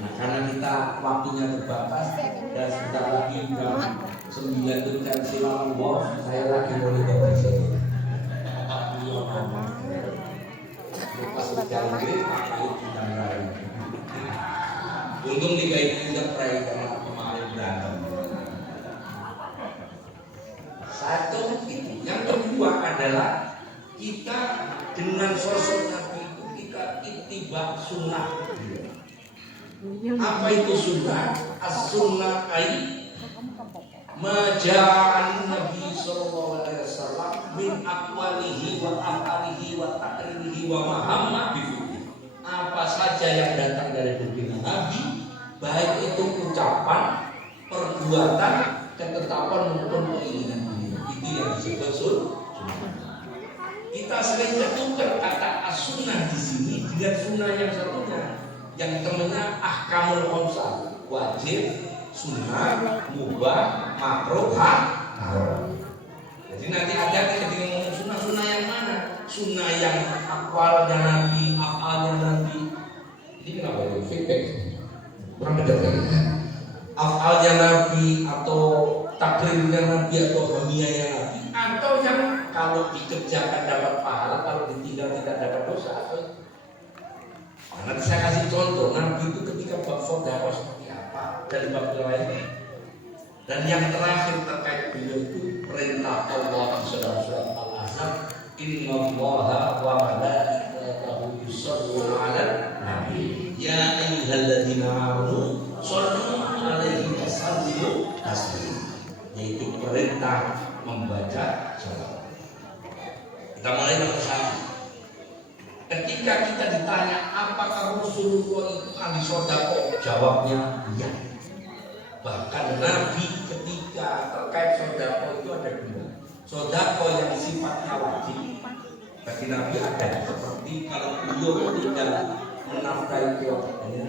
Nah, karena kita waktunya terbatas dan sebentar lagi jam 9 itu jam silang bos, saya lagi mau di sini. Lepas berjalan pakai kita lain. Untung Liga itu tidak pernah karena kemarin berantem. Satu itu. Yang kedua adalah kita dengan sosok Nabi itu kita ittiba sunnah. Apa itu sunnah? As-sunnah ai maja'an Nabi sallallahu alaihi wasallam min aqwalihi wa af'alihi wa taqririhi wa mahamma bihi. Apa saja yang datang dari baginda Nabi, baik itu ucapan, perbuatan, ketetapan maupun keinginan beliau. Itu yang disebut sunnah. Kita sering tertukar kata as-sunnah di sini dengan sunnah yang satunya, yang temannya ahkamul khamsah, wajib, sunnah, mubah, makruh, haram. Jadi nanti ada ketika ngomong sunnah yang mana? Sunnah yang akwalnya Nabi, afalnya Nabi. Ini kenapa itu feedback? Kurang benar kan? Afalnya Nabi atau takrirnya Nabi atau hamiyahnya Nabi, atau yang kalau dikerjakan dapat pahala, kalau ditinggal tidak dapat dosa. Nanti saya kasih contoh, Nabi itu ketika bab saudara seperti apa dari bab yang lain. Dan yang terakhir terkait beliau itu perintah Allah di surat Al-Ahzab, innallaha wa malaikatahu yusholluna 'alan nabi ya ayyuhalladzina amanu shollu 'alaihi wa sallimu taslima, yaitu perintah membaca shalawat. Kita mulai nomor 1. Ketika kita ditanya apakah Rasulullah itu ahli sodako, jawabnya iya. Bahkan Nabi ketika terkait sodako itu ada 2. Sodako yang sifatnya wajib bagi Nabi ada, seperti kalau beliau tidak menafkahi keluarganya,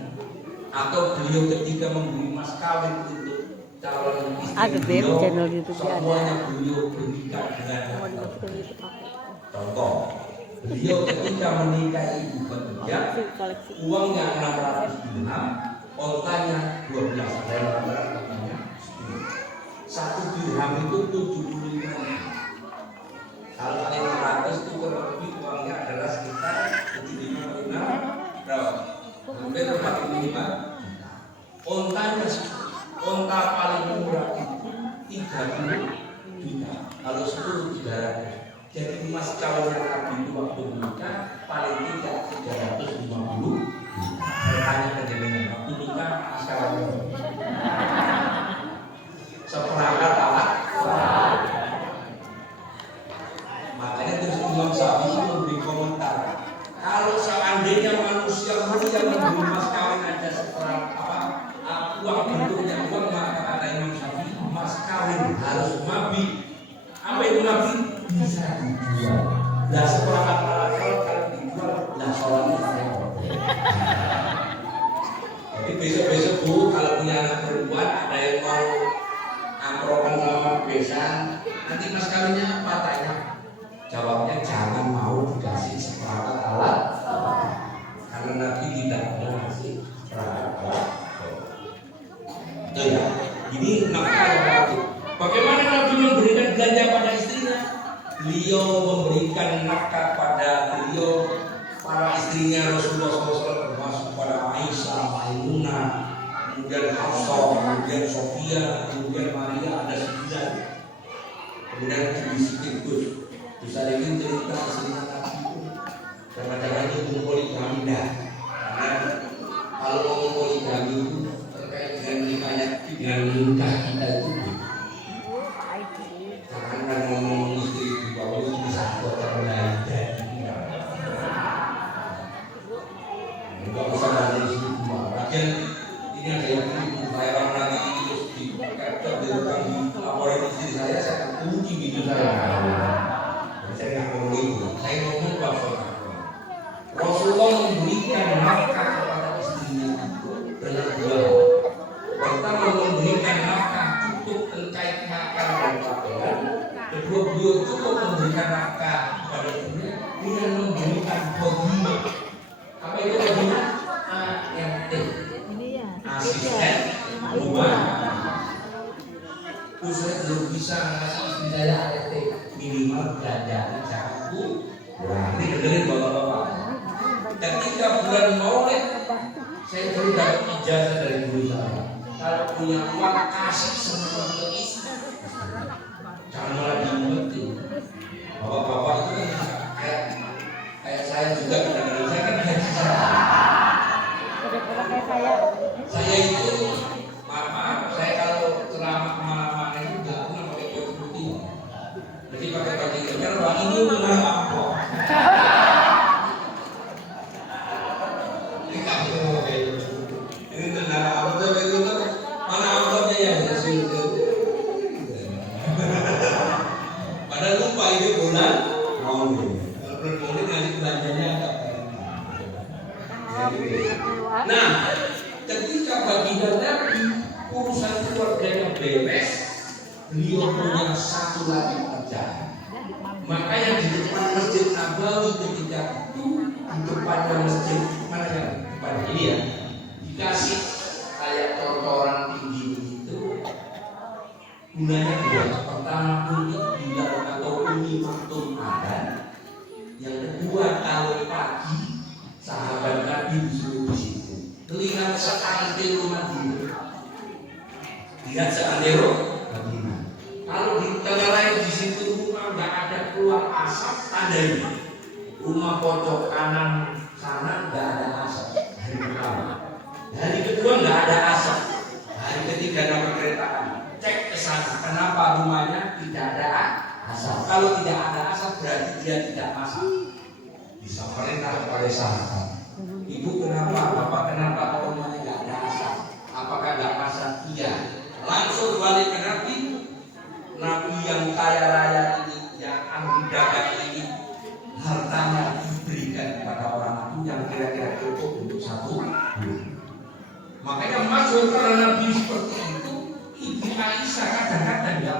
atau beliau ketika memberi mas kawin untuk calon istri beliau, semuanya beliau berikan dengan contoh. Beliau ketika menikahi ibu bekerja, uangnya 600 dirham, ontanya 12, saya namanya 10. 1 dirham itu 75. Kalau kali 600 itu kurang lebih uangnya adalah sekitar 75 berapa? Hampir 45. Ontanya, onta paling murah itu 30 juta. Kalau 10 300. Jadi mas kawinnya Nabi itu waktu menikah paling tidak 350 juta. Saya tanya ke jenengan, waktu nikah mas kawinnya seperangkat alat. Makanya terus Imam Syafi'i memberi komentar, kalau seandainya manusia mulia memberi mas kawin ada seperangkat uang bentuknya uang, maka kata Imam Syafi'i mas kawin harus mabi. Apa itu mabi? Bisa dijual. Lah seperangkat alat sholat kalau dijual, lah sholatnya saya boleh. Jadi besok-besok Bu, kalau punya anak perempuan ada yang mau amprokan sama besan, nanti mas kawinnya apa tanya? Jawabnya jangan mau dikasih seperangkat alat, karena Nabi tidak ada ngasih seperangkat alat. Betul ya? Ini nafkah yang wajib. Bagaimana Nabi memberikan belanja pada istrinya? Beliau memberikan nafkah pada beliau, para istrinya Rasulullah SAW, termasuk pada Aisyah, Maimunah, kemudian Hafsah, kemudian Sofia, kemudian Maria, ada 9. Kemudian Nabi Siddiqus. Bisa ingin cerita istrinya Nabi itu kadang-kadang itu poligami dah. Karena kalau ngomong poligami itu terkait dengan nikahnya, dengan nikah kita itu. Jangan ngomong istri di bawah itu bisa buat orang lain jadi enggak usah dari istri dua. Bagian ini ada yang saya orang lagi terus di capture di rekam di laporan istri saya kunci video saya. Saya nggak ngomong itu. Saya ngomong bahwa Rasulullah memberikan nafkah kepada istrinya itu dengan 2. Pertama, memberikan nafkah cukup terkait makan dan pakaian. Kedua, beliau cukup memberikan nafkah kepada istrinya dengan memberikan hodimah. Apa itu hodimah? ART. asisten rumah. Terus saya belum bisa ngasih istri saya ART minimal belanjaan jarakku. Nah, ini dengerin bapak-bapak. Ketika bulan Maulid, saya baru dapat ijazah dari guru saya. Kalau punya uang kasih semua ke istri. Jangan malah diumpetin. Bapak-bapak itu kan kayak saya juga kadang-kadang saya kan gaji saya itu maaf saya kalau ceramah kemana-mana itu nggak pernah pakai baju putih. Jadi pakai baju hitam. Wah ini benar apa? Ini benar apa? Tapi itu mana amplopnya ya? Padahal lupa ini bulan Maulid. Kalau bulan Maulid ngasih belanjanya agak. Nah, ketika baginda Nabi urusan keluarganya beres, beliau punya satu lagi kerjaan. Makanya di depan Masjid Nabawi ketika itu di depannya masjid mana yang depan ini ya dikasih kayak trotoar tinggi itu. Gunanya dua. Pertama untuk bilang atau ini maktum adan. Yang kedua kalau pagi sahabat Nabi disuruh di situ. Lihat seantero Madinah. Lihat seantero Madinah. Kalau di tengah lain di situ rumah nggak ada keluar asap, tandanya rumah pojok kanan sana nggak ada asap. Hari pertama. Hari kedua nggak ada asap. Hari ketiga dapat kereta api. Cek ke sana. Kenapa rumahnya tidak ada asap? Kalau tidak ada asap berarti dia tidak masak. Bisa perintah kepada sahabat. Ibu kenapa? Bapak kenapa kalau rumahnya nggak ada asap? Apakah nggak masak? Iya. Langsung balik ke Nabi. Nabi yang kaya raya ini, yang ahli dagang ini, hartanya diberikan kepada orang itu yang kira-kira cukup untuk satu bulan. Makanya masyhur karena Nabi seperti itu. Ibu Aisyah kadang-kadang nggak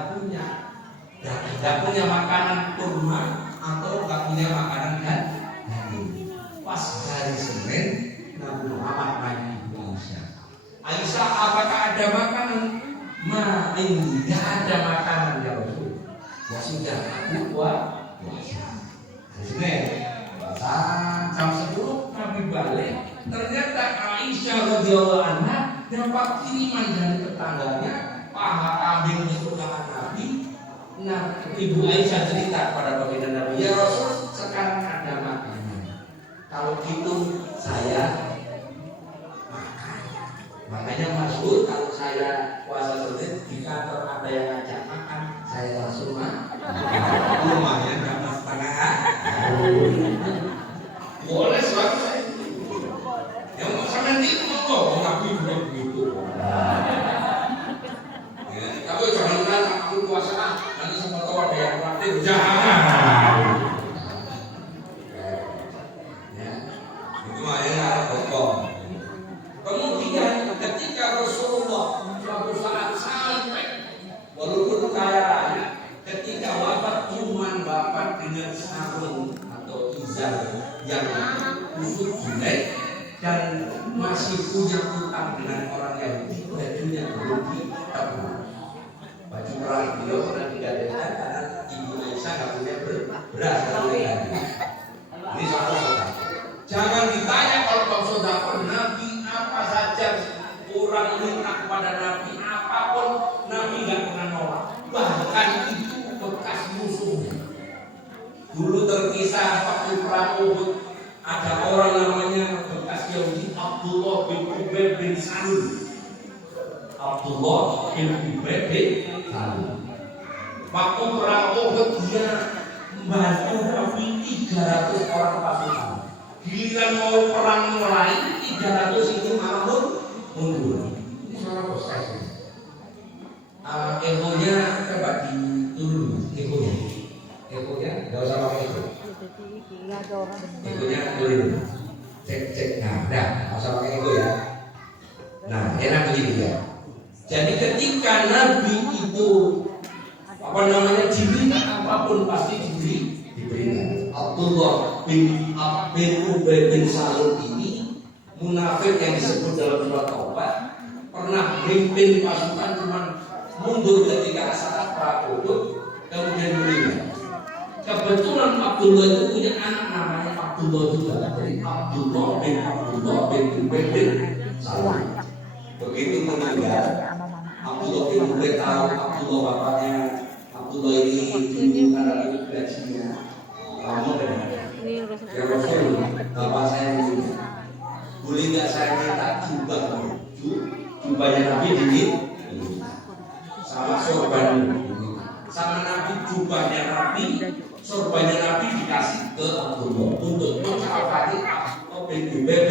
punya makanan kurma atau nggak punya makanan daging. Pas hari Senin, Nabi Muhammad nanya Ibu Aisyah, Aisyah apakah ada makanan? Ini nggak ada makanan ya Rasul. Ya sudah, aku puasa. Hari Senin, puasa jam 10 Nabi balik. Ternyata Aisyah radhiyallahu anha dapat kiriman dari tetangganya paha kambing kesukaan Nabi. Nah, Ibu Aisyah cerita kepada baginda Nabi, ya Rasul, sekarang ada makanan. Kalau gitu saya makan. Makanya masyhur kalau saya puasa Senin di kantor ada yang ngajak makan, saya langsung makan. Lumayan dapat setengah. Boleh suatu saya. Yang mau sampai itu kok Nabi juga begitu. Ya, tapi jangan nanya aku puasa nanti sama tahu ada yang praktik jangan. Ya, itu mah yang ada pokok. Kemudian ketika Rasulullah suatu saat sampai walaupun kaya raya, ketika wafat cuman bapak dengan sarung atau izar yang kusut jelek dan masih punya utang dengan orang Yahudi, bajunya belum ditebus. Baju perang beliau pernah digadaikan karena Ibu Aisyah nggak punya beras kalau digadai. Ini soal saudara. Jangan ditanya kalau kau saudara Nabi apa saja orang minta kepada Nabi apapun Nabi nggak pernah nolak. Bahkan itu bekas musuhnya. Dulu terkisah waktu perang Uhud ada orang namanya bekas Yahudi Abdullah bin Ubay bin Salul. Abdullah bin Ubay bin Salul. Waktu perang Uhud dia membantu Nabi 300 orang pasukan. Giliran mau perang mulai 300 itu malah mundur. Ini suara proses. Egonya coba diturun egonya nggak usah pakai ego. Egonya turun. Cek nah nggak usah pakai ego ya. Nah enak begini ya. Jadi ketika Nabi itu diminta apapun pasti diberikan. Abdullah bin Ubay bin Salul ini munafik yang disebut dalam surat Taubah mimpin pasukan cuma mundur ketika saat Prabowo kemudian meninggal. Kebetulan Abdullah itu punya anak namanya Abdullah juga. Jadi Abdullah bin Salam. Begitu meninggal, Abdullah bin Ubay tahu Abdullah bapaknya Abdullah ini dulu karena itu gajinya lama benar. Ya Rasul, bapak saya ini boleh nggak saya minta jubahnya Nabi ini sama sorban sama Nabi jubahnya Nabi sorbannya Nabi dikasih ke Abdullah untuk mengkafani Abdullah bin Ubay.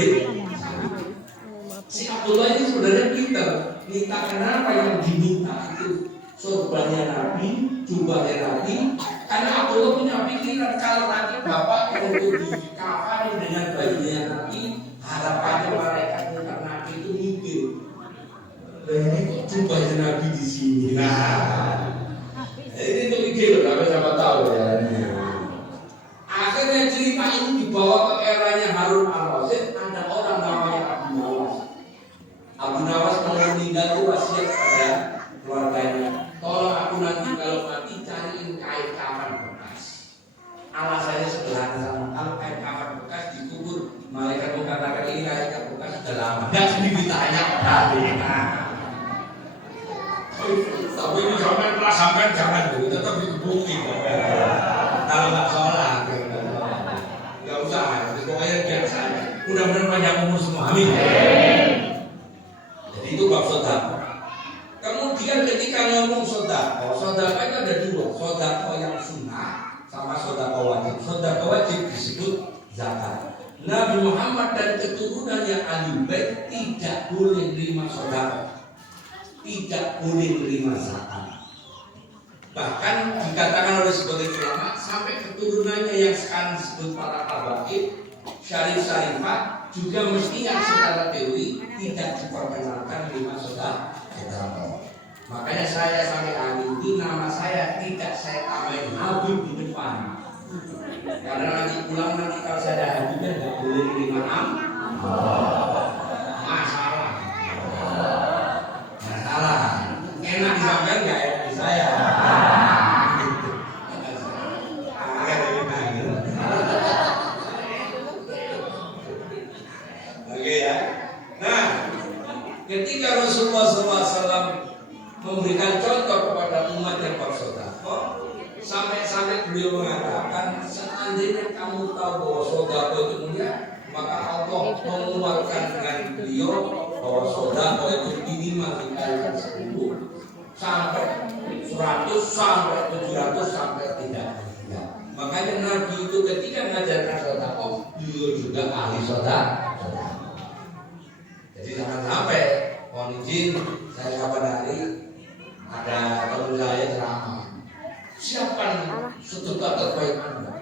Si Abdullah ini sebenarnya pintar, minta kenapa yang diminta itu sorbannya Nabi, jubahnya Nabi, karena Abdullah punya pikiran kalau nanti bapak untuk dikafani dengan bajunya Nabi, harapannya malaikat minta Nabi itu mikir, ini kok jubahnya Nabi di sini. Nah, ini tuh ide loh, tapi siapa tahu ya. Akhirnya cerita ini dibawa ke eranya Harun al-Rasyid. Ada orang namanya Abu Nawas. Abu Nawas meninggal itu wasiat pada keluarganya, tolong aku nanti kalau mati cariin kain kafan bekas. Alasannya sederhana sama, kalau kain kafan bekas dikubur, malaikat mengatakan ini kain kafan bekas sudah lama. Nggak sedih ditanya tadi. Tapi ini jangan dulu, tetap dikebuki. Kalau nggak sholat, nggak usah. Pokoknya biasa. Mudah-mudahan banyak umur semua. Amin. Jadi itu bab sedekah. Kemudian ketika ngomong sedekah itu ada dua, sedekah yang sunnah sama sedekah wajib. Sedekah wajib disebut zakat. Nabi Muhammad dan keturunannya Ahlul Bait tidak boleh terima sedekah, tidak boleh terima zakat. Bahkan dikatakan oleh sebagian ulama sampai keturunannya yang sekarang disebut para habaib, syarif-syarifat juga mestinya secara teori tidak diperkenalkan terima sedekah. Makanya saya sampai hari ini nama saya tidak saya tambahin Habib di depan. Karena nanti pulang nanti kalau saya ada Habibnya nggak boleh terima masalah. Enak disampaikan nggak enak di saya. Oke ya. Nah, ketika Rasulullah SAW memberikan contoh kepada umat yang bersedekah, sampai beliau mengatakan, seandainya kamu tahu bahwa sedekah itu mulia, maka Allah menguatkan dengan beliau bahwa sedekah itu minimal dikalikan 10 sampai 100 sampai 700 sampai tidak. Makanya Nabi itu ketika mengajarkan sedekah, beliau juga ahli sedekah. Jadi jangan sampai mohon izin saya kapan hari ada teman saya ceramah, siapkan sedekah terbaik Anda.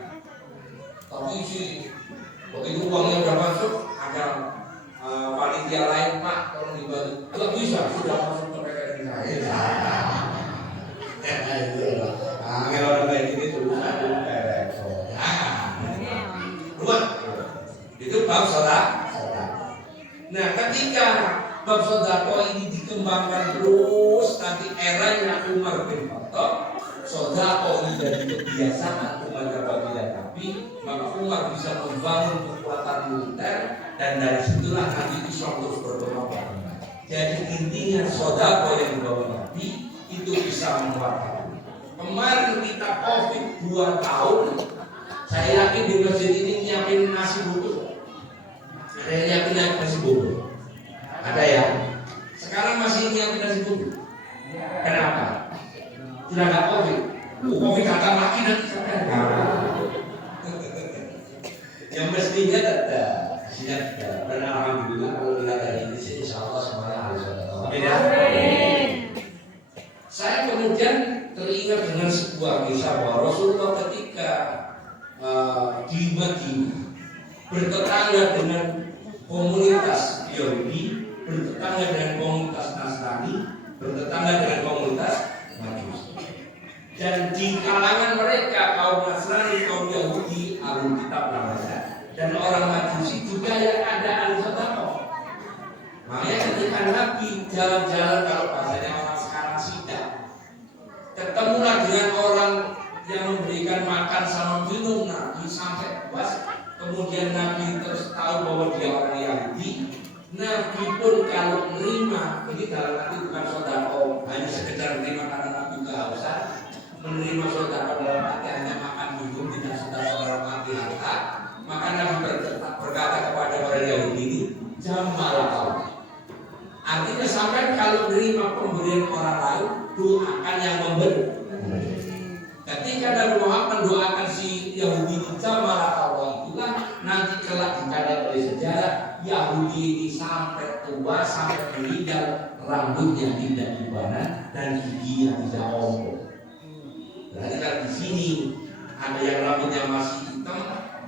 Tapi sih begitu uangnya udah masuk, ada panitia lain, Pak tolong dibantu. Kalau bisa sudah masuk ke rekening saya. Kalau orang kayak gini tulisan repot. Buat itu bab sedekah. Nah, ketika bab sedekah ini dikembangkan terus, nanti eranya Umar bin Khattab, sedekah ini jadi kebiasaan umat apabila Nabi, maka Umar bisa membangun kekuatan militer dan dari situlah nanti Islam terus berkembang. Jadi intinya sedekah yang dibawa Nabi itu bisa menguatkan. Kemarin kita COVID 2 tahun, saya yakin di masjid ini nyiapin nasi bubur. Ada yang nyiapin nasi bubur? Ada ya? Sekarang masih nyiapin nasi bubur. Kenapa? Sudah nggak COVID. COVID datang lagi nanti sampai. Yang mestinya tetap siap. Dan alhamdulillah kalau dilihat dari ini sih, insya Allah semuanya harus ada. Amin. Saya kemudian teringat dengan sebuah kisah bahwa Rasulullah ketika di Madinah bertetangga dengan komunitas Yahudi, bertetangga dengan komunitas Nasrani, bertetangga dengan komunitas Majusi. Dan di kalangan mereka kaum Nasrani, kaum Yahudi, Ahlul Kitab namanya, dan orang Majusi juga yang ada al-sedekah. Makanya ketika kan Nabi jalan-jalan, kalau bahasanya orang sekarang sidak, ketemulah dengan orang yang memberikan makan sama minum Nabi sampai puas. Kemudian Nabi terus tahu bahwa dia orang Yahudi. Nabi pun kalau menerima, ini dalam arti bukan sedekah hanya sekedar menerima karena Nabi kehausan, menerima sedekah dalam arti hanya makan minum tidak sedekah dalam arti harta. Maka Nabi berkata kepada orang Yahudi ini, jamalah kau. Artinya sampai kalau menerima pemberian orang lain, doakan yang memberi. Ketika Nabi Muhammad mendoakan si Yahudi ini, jamalah kau, itulah nanti kelak dicatat oleh sejarah Yahudi ini sampai tua, sampai meninggal, rambutnya tidak dibanan dan giginya tidak ompong. Berarti kan di sini ada yang rambutnya masih hitam,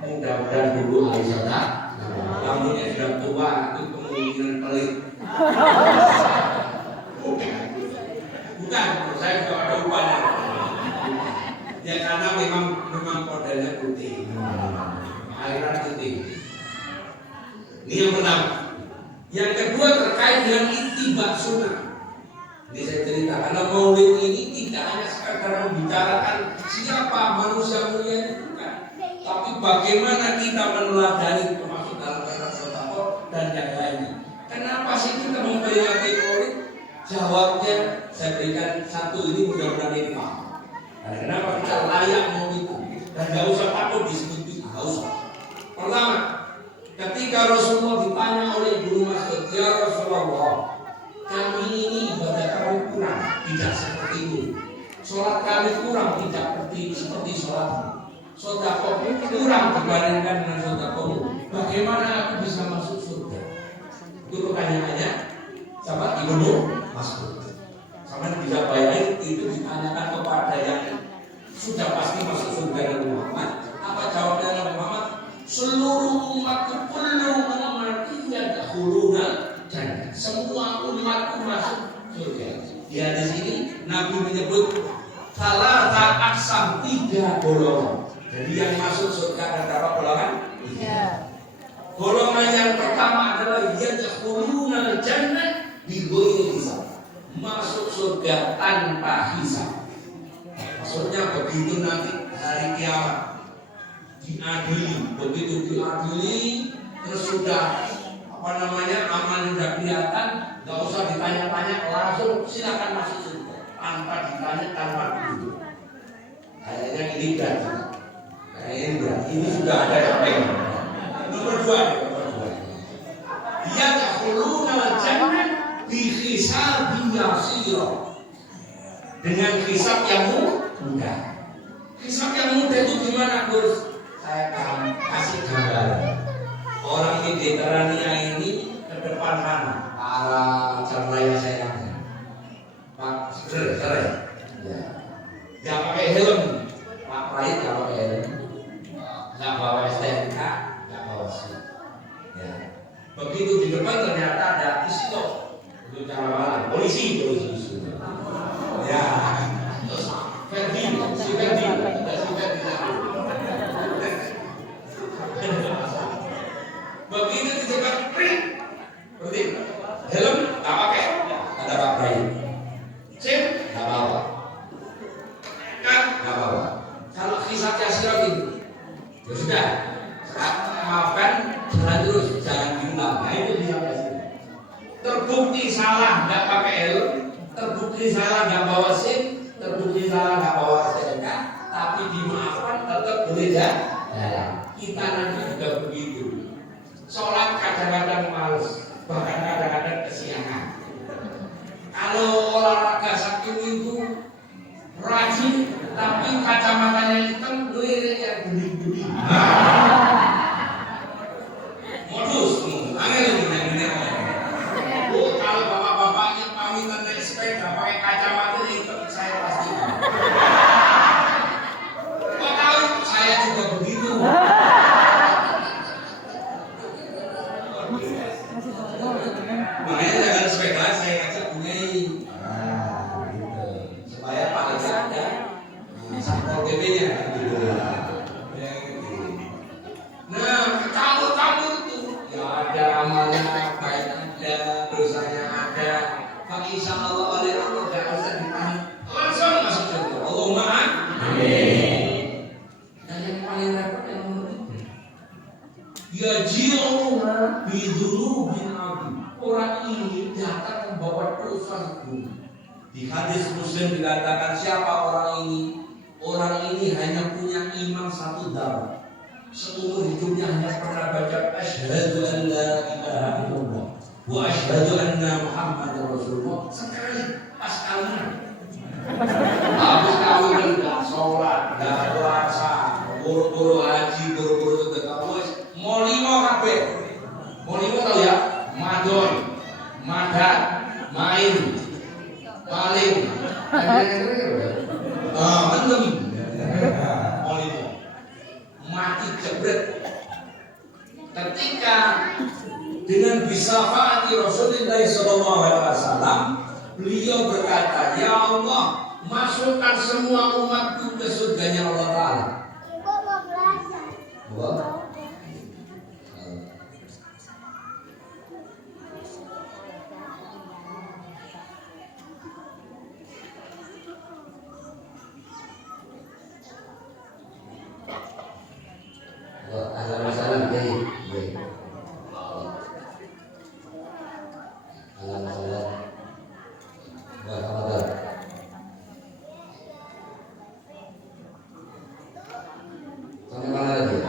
mudah-mudahan dulu Aisyah, rambutnya sudah tua, itu kemungkinan pelit. Bukan, saya juga ada upaya. Ya karena memang modelnya putih, aliran putih. Ini yang pertama. Yang kedua terkait dengan ittiba sunnah. Ini saya cerita karena maulid ini tidak hanya sekadar membicarakan siapa manusia mulia itu, bukan, tapi bagaimana kita meneladani termasuk dalam sedekah dan yang lainnya. Kenapa sih kita memperingati maulid? Jawabnya saya berikan satu, ini mudah-mudahan ini paham. Nah, kenapa kita layak maulid dan gak usah takut disebut itu, gak usah. Pertama, ketika Rasulullah ditanya oleh Ibnu Mas'ud, ya Rasulullah, kami ini ibadah kami kurang, tidak seperti itu. Sholat kami kurang, tidak seperti sholatmu. Sedekah kurang dibandingkan dengan sedekahmu. Bagaimana aku bisa masuk surga? Itu pertanyaannya. Sahabat Ibnu Mas'ud. Sama bisa bayangin itu ditanyakan kepada yang sudah pasti masuk surga Nabi Muhammad. Apa jawabnya Nabi Muhammad? Seluruh umatku, kullu ummati yadkhuluna jannah. Semua umatku masuk surga. Di hadis ini Nabi menyebut salasa aqsam, 3 golongan. Jadi yang masuk surga ada berapa golongan? 3. Golongan yang pertama adalah yadkhuluna jannah bi ghairi hisab. Masuk surga tanpa hisab. Maksudnya begitu nanti hari kiamat diadili, begitu diadili terus sudah aman sudah kelihatan, nggak usah ditanya-tanya, langsung silakan masuk surga tanpa ditanya, tanpa dulu. Kayaknya ini berat. Ini sudah ada yang pengen. Nomor 2. Dia yadkhuluna jannah bi hisabin yasir. Dengan hisab yang mudah. Hisab yang mudah itu gimana, Gus? Saya akan kasih gambaran. Orang Mediterania ini ke depan sana, arah jalan raya saya. Pak Sere, ya. Gak pakai helm, Pak Prait gak pakai helm, gak bawa STNK, gak bawa SIM. Ya. Begitu di depan ternyata ada istop, itu cara malam, polisi. Ya, terus Ferdi. Begitu dicegat, berarti helm nggak pakai, ada Pak Bayi, SIM nggak bawa, kan nggak bawa. Kalau hisab yasir ini, ya sudah, maafkan, jalan terus, jangan diulang. Nah itu hisab yasir. Terbukti salah nggak pakai helm, terbukti salah nggak bawa SIM, terbukti salah nggak bawa STNK, tapi dimaafkan tetap boleh jalan. Kita nanti juga begitu. Sholat kadang-kadang males, bahkan kadang-kadang kesiangan. Kalau olahraga Sabtu Minggu rajin, tapi kacamatanya hitam, lirik yang bening-bening. Modus, angin ini. Kalau bapak-bapaknya pamitan naik sepeda pakai kacamata hitam, saya pasti. Kau tahu, saya juga begitu. insya Allah oleh Allah gak usah ditanya, langsung masuk surga. Allahumma amin. Dan yang paling repot yang nomor 3, ya ji'una bidunubin abdi. Orang ini datang membawa dosa itu. Di hadis Muslim dikatakan siapa orang ini? Orang ini hanya punya iman 1 darah. Seumur hidupnya hanya pernah baca asyhadu an la ilaha illallah wa asyhadu anna Muhammadar Rasulullah sekali pas kawin. Habis kawin enggak sholat, enggak puasa, buru-buru haji, buru-buru tetap mau 5 kabeh. Mau 5 tahu ya? Madon, madat, main, paling, menem, mau 5 mati jebret. Ketika dengan bisafaati Rasulullah SAW, beliau berkata, ya Allah, masukkan semua umatku ke surganya Allah Ta'ala. Ada masalah baik. Ada masalah. Berapa? Sampai mana lagi?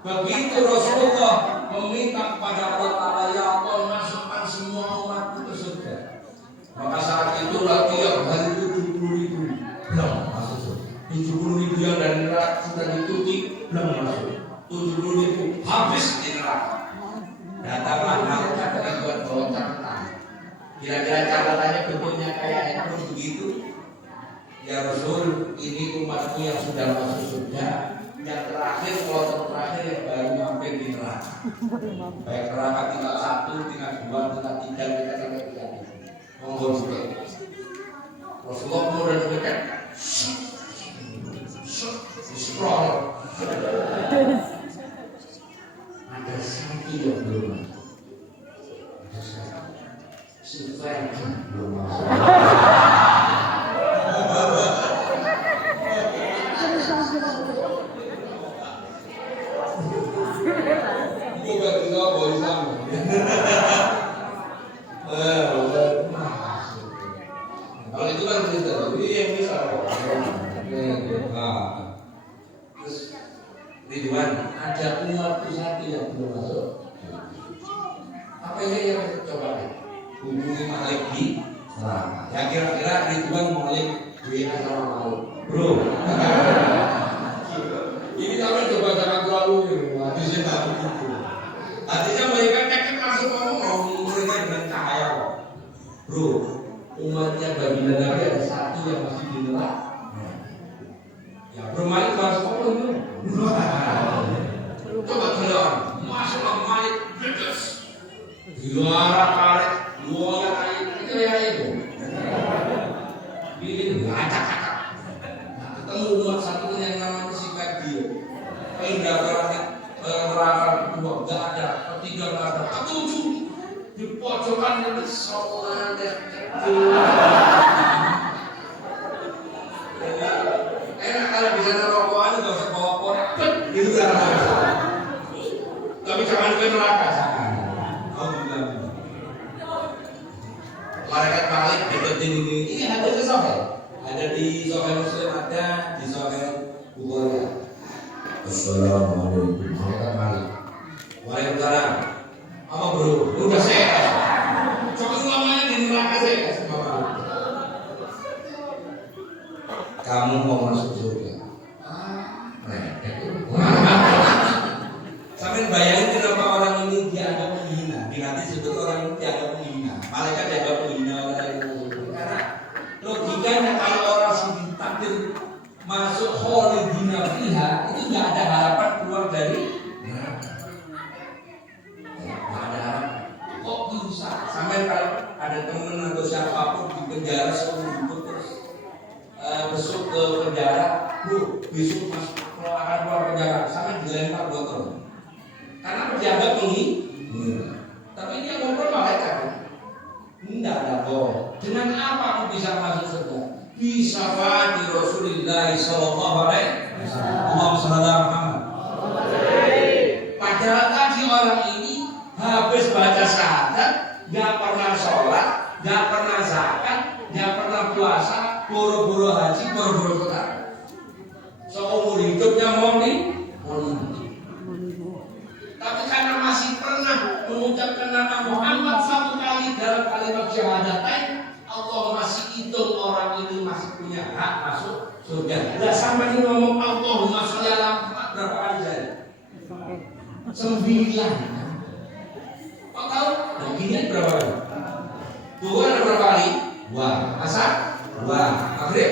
Begitu Rasulullah meminta kepada Allah Ta'ala, ya Allah masukkan semua umatku ke surga. Maka saat itulah tiap hari 70.000 belum masuk surga. 70.000 yang dari neraka sudah dicuci belum masuk. 70.000 habis di neraka. Datanglah malaikat dengan bawa catatan. Kira-kira catatannya bentuknya kayak handphone begitu. Ya Rasul, ini umatku yang sudah masuk surga. Yang terakhir, kalau terakhir yang baru sampai di neraka. Baik neraka tinggal 1, tinggal 2, tinggal 3, kita sampai 3. Monggo juga. Rasulullah kemudian berkata, scroll. Ada satu yang belum masuk. Ada satu. Survei belum masuk. Bukan juga boleh sama. Kalau itu kan cerita, ini yang bisa. Terus Ridwan, ada umat satu yang belum masuk. Apa ini yang coba hubungi Malik di neraka? Ya kira-kira Ridwan Malik WA sama Malik, bro. Ini kami coba jangan terlalu hadisnya tak begitu. Artinya mereka cekik langsung ngomong mereka dengan cahaya. Bro, umatnya baginda Nabi ada satu yang masih di neraka. Ya bro, Malik harus ngomong bro. Coba kalian masuklah Malik jedes. Juara karet, luar air, itu ya itu. Ini ngacak-ngacak. Ketemu umat satu yang namanya si Kadir. Pindah ke neraka kedua nggak ada, ketiga nggak ada, ketujuh di pojokan yang sholat enak kalau bisa rokokan nggak usah bawa korek, gitu kan? Tapi jangan ke neraka. Malaikat Malik deketin ini ada di Sahih, ada di Sahih Muslim, ada di Sahih Bukhari. Assalamualaikum Malaikat Malik. Waalaikumsalam. Apa bro? Udah sehat. Coba ulamanya di neraka sehat sama Malik. Kamu mau masuk surga? Sampai bayangin kenapa orang ini dianggap menghina. Di hati sebut orang ini dianggap menghina. Malaikat dianggap menghina orang ini. Karena logikanya kalau orang sudah takdir masuk khalidina fiha, itu nggak ada harapan keluar dari neraka. Nggak ada harapan. Kok bisa? Sampai kalau ada teman atau siapapun di penjara seumur hidup terus besok ke penjara, Bu, besok mas akan keluar penjara, sampai dilempar botol. Karena dianggap ini, tapi dia ngobrol malaikat. Tidak ada bohong. Dengan apa aku bisa masuk surga? Bisa fati Rasulullah Sallallahu Alaihi Wasallam. Padahal tadi orang ini habis baca syahadat, nggak pernah sholat, nggak pernah zakat, nggak pernah puasa, buru-buru haji, buru-buru sholat. Seumur hidupnya mau nih. Tapi karena masih pernah mengucapkan nama Muhammad satu kali dalam kalimat syahadatain, Allah masih hitung orang ini masih punya hak masuk surga. Tidak sampai ini ngomong Allahumma sholli ala Muhammad berapa kali saja? 9. Kau tahu? Begini berapa kali? Duhur ada berapa kali? 2. Asar? 2. Maghrib?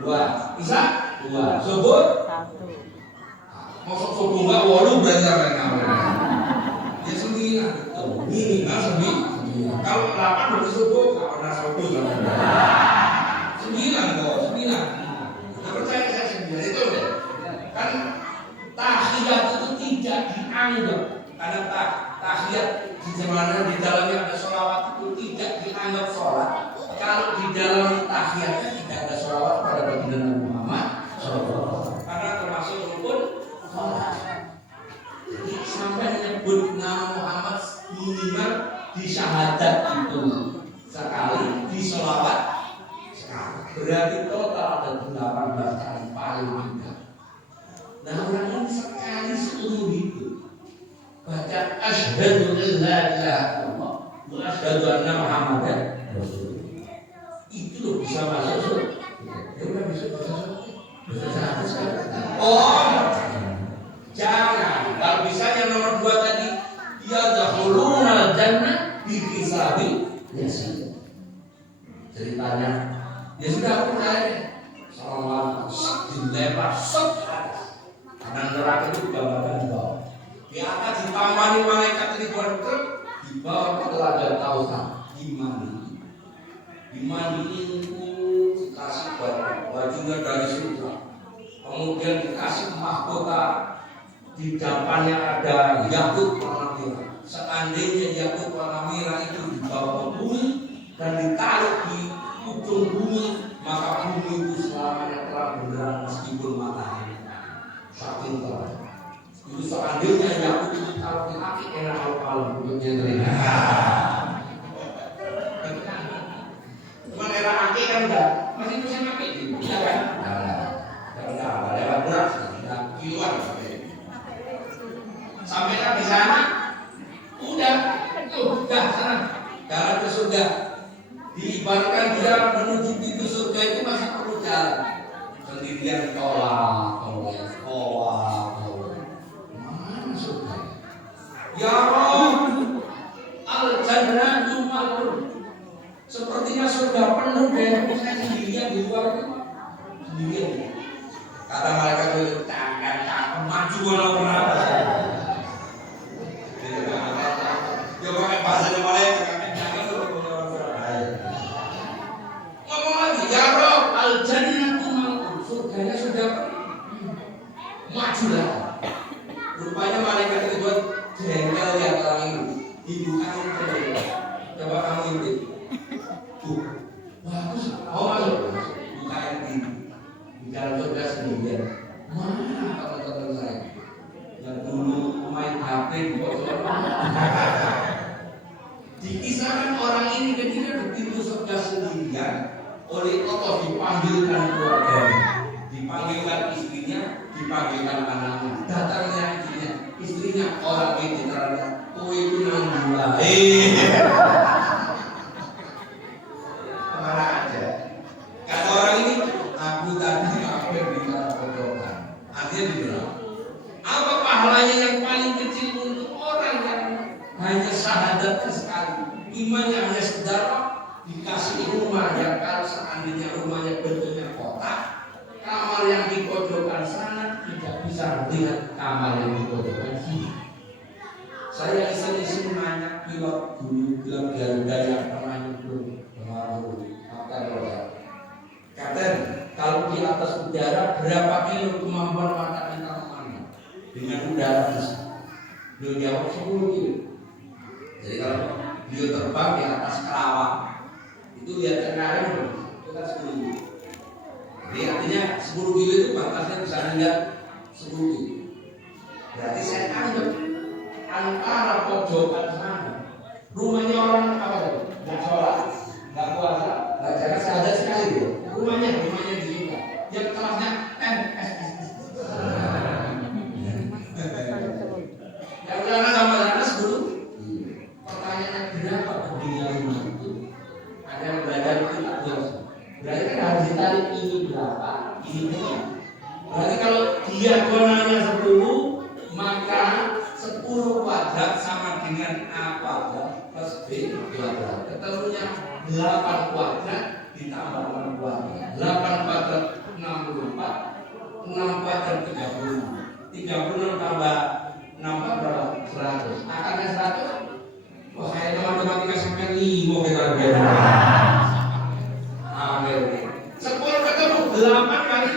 2. Isya? 2. Subuh? 1. Masuk subuh enggak 8 berarti sampai kamu. Ya 9 betul. Minimal 9. Kalau 8 berarti subuh, enggak pernah subuh sampai. 9 kok, 9. Enggak percaya saya 9 itu deh. Kan tahiyat itu tidak dianggap karena tahiyat di mana di dalamnya ada sholawat itu tidak dianggap sholat kalau di dalam tahiyatnya tidak ada sholawat pada baginda Nabi Muhammad SAW, karena termasuk rukun sholat. Jadi sampai menyebut nama Muhammad minimal di syahadat itu sekali, di sholawat sekali, berarti total ada 18 kali paling tidak. Nah orang ini sekali seumur hidup baca asyhadu an la ilaha illallah wa asyhadu anna Muhammadan Rasulullah, itu loh bisa masuk surga. Ya udah bisa satu sekali. Oh jangan, kalau misalnya nomor 2 tadi ya dakhuluna jannah bi hisabi yasir, ceritanya ya sudah aku percaya sama dilempar sok karena neraka itu gambarkan di bawah. Dia akan ditamani malaikat ribuan truk, dibawa ke telaga Tausan, dimandiin dikasih bajunya dari surga, kemudian dikasih mahkota, di depannya ada yakut warna merah. Seandainya yakut warna merah itu dibawa ke bumi dan ditaruh di ujung bumi, maka bumi itu selamanya terang benderang meskipun matahari. Saking terang. Itu seandainya yakut itu taruh di kaki enak kalau untuk nyentrin. Cuma era kaki kan enggak, masih bisa kaki gitu, ya kan? Enggak lewat berat, enggak kiluan sampai di sana, udah sana, jalan ke surga. Diibaratkan dia menuju pintu surga itu masih perlu jalan. Sendirian tolak. Mana surga? Ya Rob, al-jannatu mal'un. Sepertinya surga penuh dengan saya sendirian di luar itu. Sendirian. Kata malaikat itu tangan maju mana. Ya pakai bahasanya malaikat. Ngomong lagi, ya Rob, al-jannatu mal'un. Surganya sudah majulah. Rupanya malaikat itu buat jengkel ya orang ini. Dibukain kembali. Coba kamu intip. Tuh, bagus. Mau masuk? Bukain pintu. Di dalam surga sendirian. Mana teman-teman saya yang dulu main HP di pojok? Dikisahkan orang ini ketika di pintu surga sendirian, oleh Allah dipanggilkan keluarganya, dipanggilkan istrinya, dipanggilkan anaknya. Datangnya istrinya orang ini ternyata kue itu nanggulah. Kemana aja? Kata orang ini, aku tadi apa di pojokan. Artinya dibilang, apa pahalanya yang paling kecil untuk orang yang hanya syahadat sekali, imannya hanya saudara, dikasih rumah yang kalau seandainya rumahnya bentuknya kotak, kamar yang di pojokan sana tidak bisa melihat kamar yang di pojokan sini. Saya iseng-iseng nanya pilot dulu, pilot Garuda yang pernah nyebut Kapten, kalau di udara berapa kilo kemampuan mata kita kemana dengan udara bisa. Beliau jawab 10 kilo. Jadi kalau beliau terbang di atas Kerawang itu lihat Cengkareng itu kan 10 kilo. Jadi artinya 10 kilo itu batasnya bisa dilihat 10 kilo. Berarti saya anggap antara pojokan sana rumahnya orang apa itu? Nggak sholat, nggak puasa, nggak jaga saja sekali itu. Rumahnya di sini. Yang kelasnya MS. Yang ulama sama atas dulu. Pertanyaannya berapa berdirinya rumah itu? Ada yang belajar itu tak jelas. Berarti kan harus ditarik ini berapa, ini berapa. Berarti kalau diagonalnya 10, maka 10 kuadrat sama dengan A kuadrat plus B kuadrat. Ketemunya 8 kuadrat ditambah 6 kuadrat. 8 kuadrat 64, 6 kuadrat 36. 36 tambah 6 berapa? 100. Akarnya 100. Wah, kayak matematika sampai 5 kita beda. Amin. 10 ketemu 8 kali.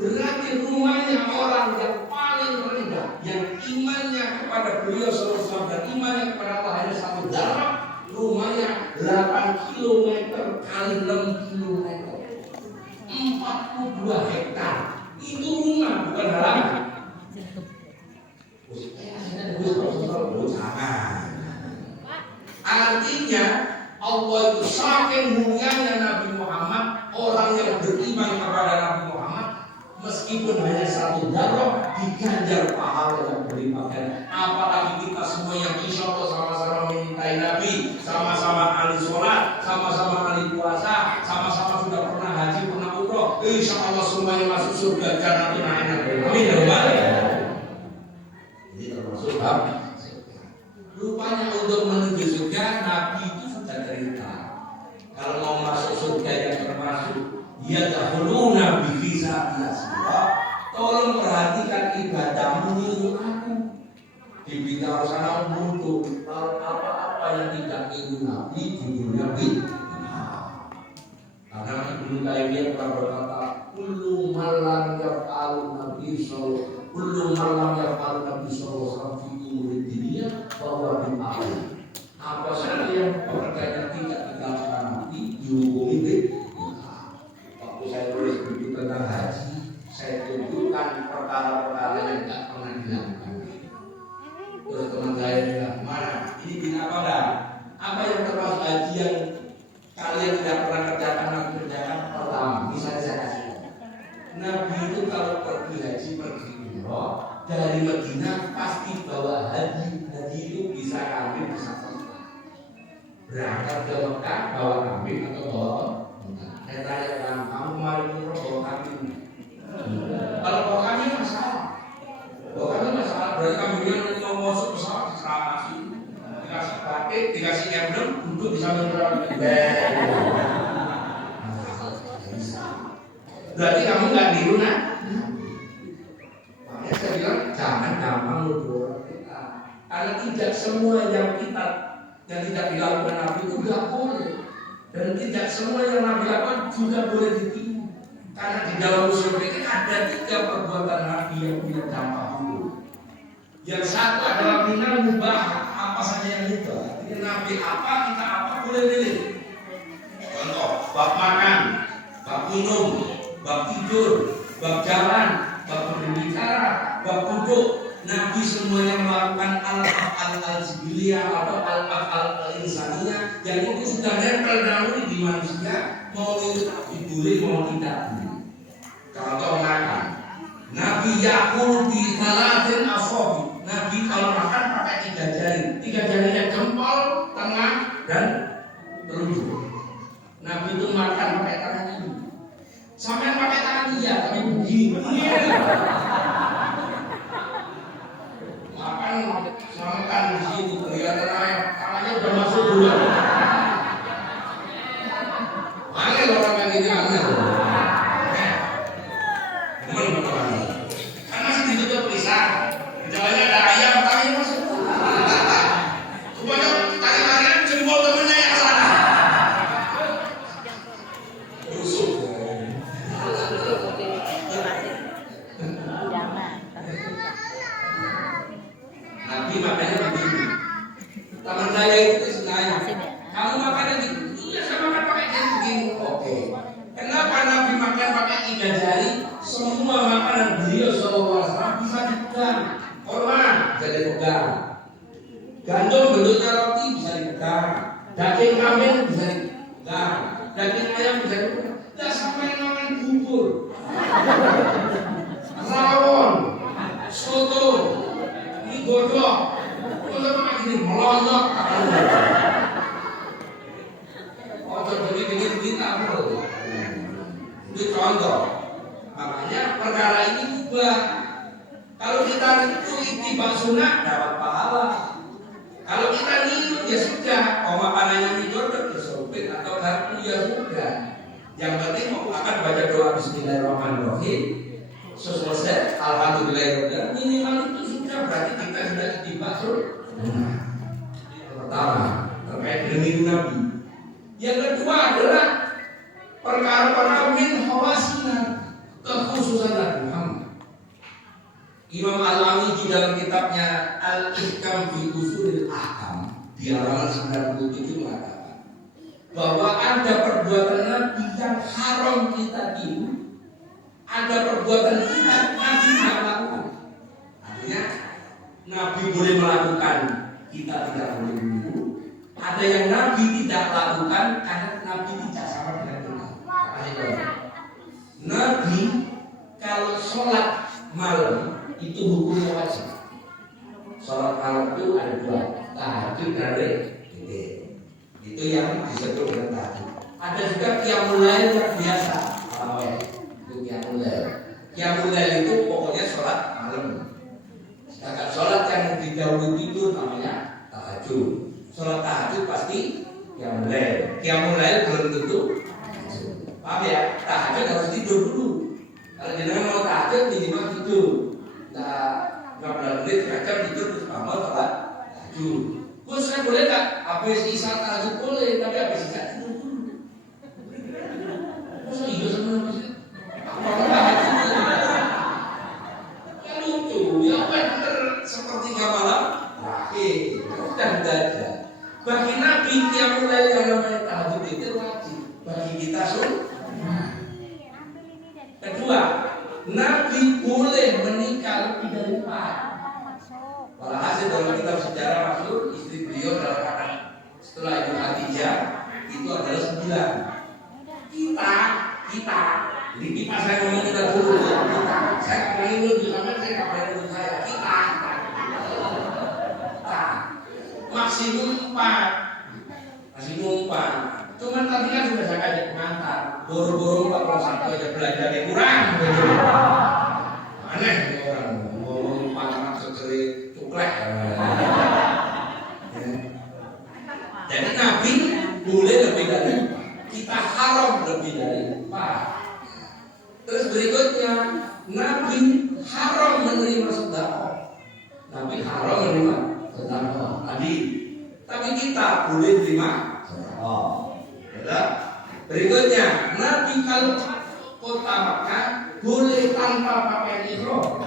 Berarti rumahnya orang yang paling rendah, yang imannya kepada beliau SAW dan imannya kepada Allah hanya 1 darah, rumahnya 8 km kali 6 km, 42 hektar. Itu rumah, bukan halaman. Artinya Allah itu saking mulianya Nabi Muhammad, orang yang beriman kepada Nabi Muhammad, meskipun hanya 1 darah diganjar pahala yang berlipat ganda. Apalagi kita semua yang insya Allah sama-sama mencintai Nabi, sama-sama ahli sholat, sama-sama ahli puasa, sama-sama sudah pernah haji, pernah umroh. Insya Allah semuanya masuk surga Jannatul Na'im. Amin ya rabbal alamin. Ini termasuk bab. Rupanya untuk menuju surga Nabi itu sudah cerita. Kalau mau masuk surga yang termasuk dia dahulu Nabi bisa biasa. Tolong perhatikan ibadahmu niru aku. Di bidang sana untuk apa-apa yang tidak niru Nabi judulnya bid'ah. Karena Ibnu Taimiyah pernah berkata, kullu malam yaf'alu Nabi sallallahu kullu malam yaf'alu Nabi sallallahu fi umuri dunia bahwa bid'ah. Apa saja yang pekerjaannya tidak dilakukan Nabi dihukumi bid'ah. Waktu saya tulis buku tentang haji, saya tunjukkan perkara-perkara yang tidak pernah dilakukan. Terus teman saya bilang, mana? Ini bid'ah apa enggak? Apa yang termasuk haji yang kalian tidak pernah kerjakan, Nabi kerjakan? Pertama, misalnya saya kasih Nabi itu kalau pergi haji, pergi umroh dari Madinah pasti bawa haji. Haji itu bisa kambing, bisa ternak. Berangkat ke Mekah bawa kambing atau bawa ternak. Saya tanya kamu kemarin umroh bawa kambing? Kalau bawa kambing masalah. Bawa kambing masalah berarti kambingnya nanti mau masuk pesawat diselamasi, dikasih batik, dikasih emblem, duduk di samping pesawat. Berarti kamu nggak niru nak? Makanya saya bilang jangan gampang nuduh orang kita. Karena tidak semua yang tidak dilakukan Nabi itu nggak boleh, dan tidak semua yang Nabi lakukan juga boleh ditiru. Karena di dalam usul fikih ada 3 perbuatan Nabi yang punya dampak hukum. Yang satu adalah minal mubah, apa saja yang mubah. Jadi Nabi apa kita apa boleh pilih. Contoh, bab makan, bab minum, bab tidur, bab jalan, bab berbicara, bab duduk. Nabi semuanya melakukan al-af'al al-jibiliyah atau al-af'al al-insaniyah yang itu sudah nempel dahulu di manusia, mau dibuli mau tidak buli. Contoh makan, Nabi yakul bi thalatin asabi. Nabi kalau makan pakai 3 jari, 3 jarinya jempol, tengah dan telunjuk. Nabi itu makan pakai tangan ini. Sampai pakai tangan iya, tapi begini. Makan makan di sini kelihatan ayam, tangannya udah masuk dulu. Mana orang yang ini aneh? Kan masih ditutup lisan, di dalamnya ada ayam, tangannya masuk. Rupanya tarik-tarikan jempol temennya yang sana. Busuk. sehari-hari semua makanan beliau sallallahu alaihi wasallam bisa dipegang. Korma bisa dipegang. Gandum bentuknya roti bisa dipegang. Daging kambing bisa dipegang. Daging ayam bisa dipegang. Tidak sampai makan bubur, rawon, soto, mie godok. Kalau makan gini melonjak. Jadi dingin-dingin apa itu? Itu contoh. Makanya perkara ini ubah. Kalau kita ittiba sunnah dapat pahala. Kalau kita niru ya sudah. Oh makanannya mie godok ya sopit atau garpu ya sudah. Yang penting mau akan baca doa Bismillahirrahmanirrahim. Selesai Alhamdulillah. Minimal itu sudah berarti kita sudah ittiba sunnah. Pertama terkait dengan Nabi. Yang kedua adalah perkara-perkara min khawasina, kekhususan Nabi Muhammad. Imam Al-Alawi di dalam kitabnya Al-Ihkam fi Ushulil Ahkam di halaman 97 mengatakan bahwa ada perbuatan Nabi yang haram kita tiru, ada perbuatan kita Nabi tidak lakukan. Artinya Nabi boleh melakukan, kita tidak boleh meniru. Ada yang Nabi tidak lakukan karena Nabi tidak sama dengan kita. Nabi kalau sholat malam itu hukumnya wajib. Sholat malam itu ada dua, tahajud dan witir. Itu yang disebut dengan tahajud. Ada juga qiyamul lail yang biasa, itu qiyamul lail. Qiyamul lail itu pokoknya sholat malam. Sedangkan sholat yang didahului tidur namanya tahajud. Sholat tahajud pasti qiyamul lail. Qiyamul lail belum tentu. Paham ya? Tahajud harus tidur dulu. Kalau jenengan mau tahajud minimal tidur. Nggak benar menit jam tidur terus bangun sholat tahajud. Gus saya boleh nggak? Habis isya tahajud boleh, tapi habis isya tidur dulu. Masa iya sama habis itu? Apa tahajud? Ya lucu. Ya apa yang benar sepertiga malam? Sudah belajar. Bagi Nabi qiyamul lail yang namanya tahajud itu wajib. Bagi kita sunnah. Kedua, Nabi boleh menikah lebih dari 4. Walhasil dalam kitab sejarah masyhur istri beliau dalam anak setelah Ibu Khadijah itu adalah 9. Kita. Jadi kita saya ngomong kita dulu ya. Saya ngomongin dulu sama saya ngapain dulu saya. Kita. Maksimum 4. Cuman tadi kan sudah saya ajak pengantar. Boro-boro 41 aja belanjanya kurang. Aneh orang ngomong 4 segeri cuklek. Jadi Nabi boleh lebih dari 4. Kita haram lebih dari 4. Terus berikutnya Nabi haram menerima sedekah. Nabi haram menerima sedekah. Tapi kita boleh terima sedekah. Berikutnya, Nabi kalau kota Makkah boleh tanpa pakaian ihram.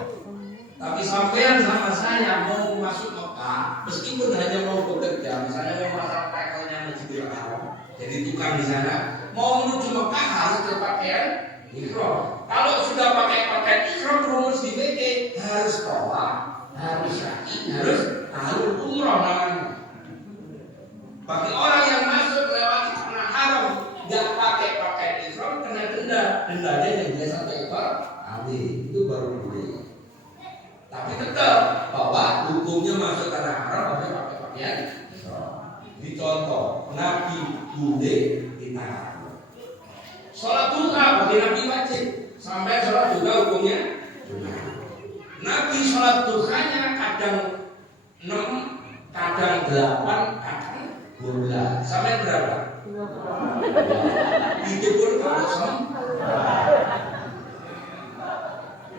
Tapi sampean sama saya mau masuk Makkah, meskipun hanya mau bekerja, misalnya mau masak tekelnya Masjidil Haram, jadi tukang di sana, mau menuju Makkah harus berpakaian ihram. Kalau sudah pakai pakaian ihram, rumus di BT harus tawaf, harus sa'i, harus umrah namanya. Bagi orang yang masuk lewat tanah haram nggak pakai pakaian ihram kena dendanya yang biasa ekor itu baru boleh. Tapi tetap bahwa hukumnya masuk tanah haram harus pakai pakaian ihram. Di contoh Nabi boleh kita sholat duha bagi Nabi wajib sampai sholat duha hukumnya Nabi sholat duhanya kadang 6, kadang 8, kadang 12. Sampai berapa? 20. Itu pun kalau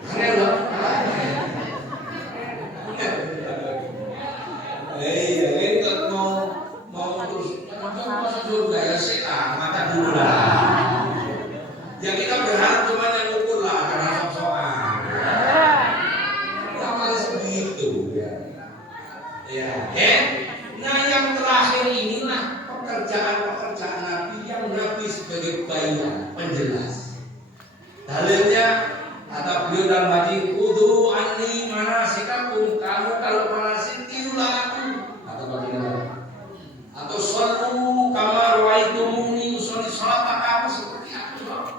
aneh loh. Ini mau terus masuk surga ya sih mata dulu lah. Ya kita berharap cuma yang ukur lah karena sok-sokan. Sama segitu ya. Nah yang terakhir inilah pekerjaan Nabi yang Nabi sebagai bayan penjelas. beliau dalam hadis, "Udhu anni manasikakum." Kamu kalau manasik tirulah aku. Atau bagaimana? Atau shallu kama ra'aitumuni usolli, salat kamu seperti aku sholat.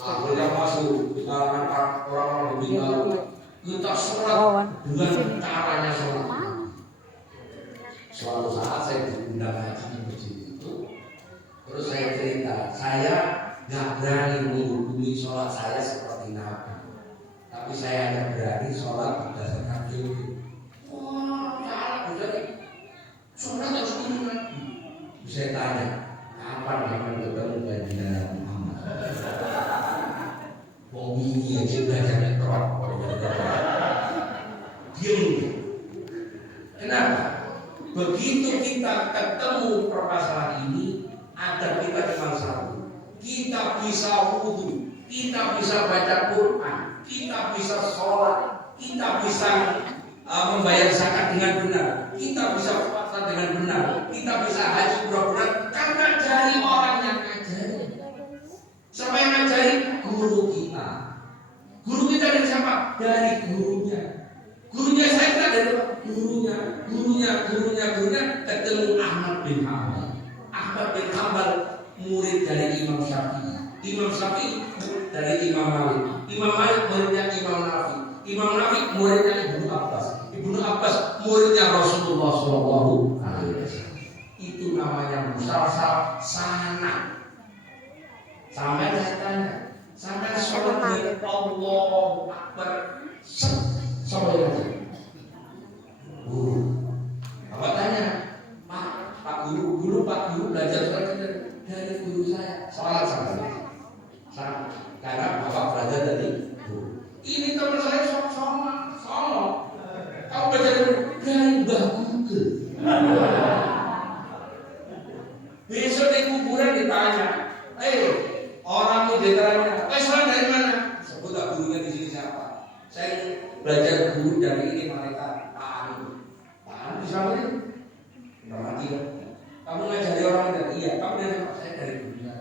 Akhirnya masuk di kalangan orang-orang berbeda. Kita sholat dengan caranya sholat. Suatu saat saya diundang haji di masjid itu, terus saya cerita, saya nggak berani menghubungi sholat saya seperti Nabi, tapi saya hanya berani sholat berdasarkan ilmu. Wah, salah jadi sholat harus ilmu Nabi. Saya tanya, kapan kamu ketemu dengan Muhammad? Wong ini aja belajar nekron. Diam. Kenapa? Begitu kita ketemu permasalahan ini, agar kita cuma satu. Kita bisa wudu, kita bisa baca Quran, kita bisa sholat, kita bisa membayar zakat dengan benar, kita bisa puasa dengan benar, kita bisa haji bulan-bulan karena dari orang yang ngajari. Siapa yang ngajari? Guru kita. Guru kita dari siapa? Dari gurunya. Gurunya saya dari gurunya ketemu Ahmad bin Hanbal. Ahmad bin Hanbal murid dari Imam Syafi'i. Imam Syafi'i dari Imam Malik. Imam Malik muridnya Imam Nafi. Imam Nafi muridnya Ibnu Abbas. Ibnu Abbas muridnya Rasulullah SAW. Itu namanya musalsal sanad. Sampai saya tanya, sampai sholat dengan Allahu Akbar sampai aja. Guru, apa tanya? Pak Guru belajar sholat dari guru saya. Sholat sama. Karena Bapak belajar dari guru. Ini teman saya sama. Kau belajar dari Mbah Google. Besok di kuburan ditanya, orang ini ditanya, sholat dari mana? Sebut gurunya di sini siapa? Saya belajar guru dari ini malaikat Pak Anu. Pak Anu bisa ini? Enggak mati ya. Kamu ngajari orang dari iya, kamu dari apa? Saya dari gurunya.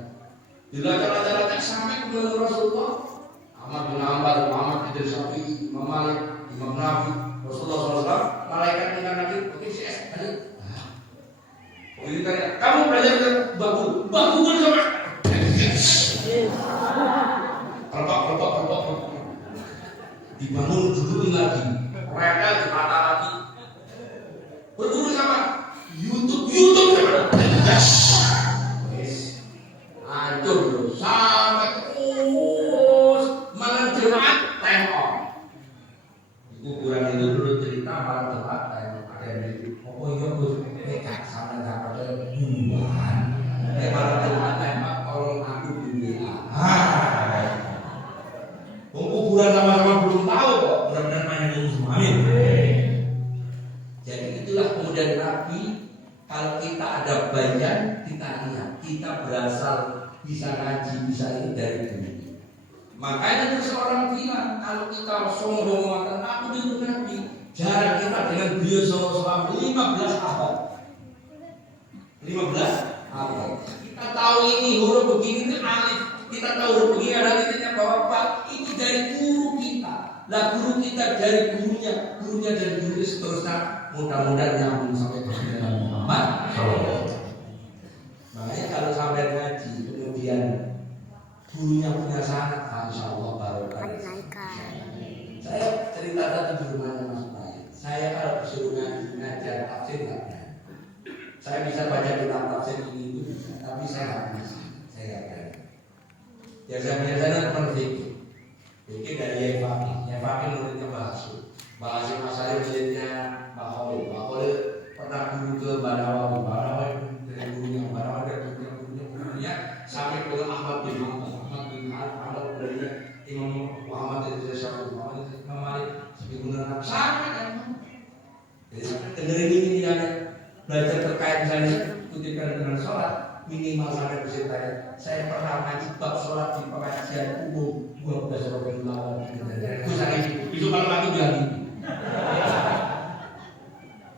Dilaca-laca sampai ke Rasulullah. Ahmad bin Hanbal, Muhammad bin Syafi'i, Imam Malik, Imam Nafi, Rasulullah SAW, malaikat dengan Nabi, oke CS tadi. Begitu tanya, kamu belajar dari Mbah Google sama? Kelopak. Dibangun dulu lagi, mereka dikata lagi. Berguru sama YouTube hancur terus sampai terus malam Jumat tengok. Kuburan itu dulu cerita malam Jumat tengok ada yang di Gus nekat sama nggak ada buruan. Malam Jumat tengok kalau aku dunia. Kuburan sama-sama belum tahu kok, benar-benar main semua. Amin. Jadi itulah kemudian Nabi, kalau kita ada bayan, kita lihat, kita berasal bisa ngaji, bisa ini dari dulu. Makanya seseorang bilang, kalau kita sombong mengatakan aku itu Nabi, jarak kita dengan beliau SAW 15 abad. 15 abad. Kita tahu ini huruf begini itu alif. Kita tahu huruf begini ada titiknya bahwa itu dari guru kita. Lah guru kita dari gurunya dari guru seterusnya. Mudah-mudahan nyambung sampai ke Muhammad. Makanya kalau sampai ngaji kemudian gurunya punya sanad, insya Allah barokah. Saya cerita tadi di rumahnya Mas Baik. Saya kalau disuruh ngajar tafsir nggak berani. Saya bisa baca kitab tafsir ini itu bisa, tapi saya nggak bisa. Saya nggak berani. Biasa-biasanya teman fikih dari Yang Faqih muridnya Bahasul Masalah muridnya Mbak Khalil pernah guru ke Mbak Nawawi dari gurunya dari gurunya sampai ke Ahmad bin Hanbal dari Imam Muhammad dari Syafi'i Imam Malik sebagaimana sama kan. Jadi dengerin ini yang belajar terkait misalnya kutipan dengan sholat minimal sampai bisa tanya. Saya pernah ngaji bab sholat di pengajian umum 12 Rabiul Awal. Itu kalau lagi bilang ini.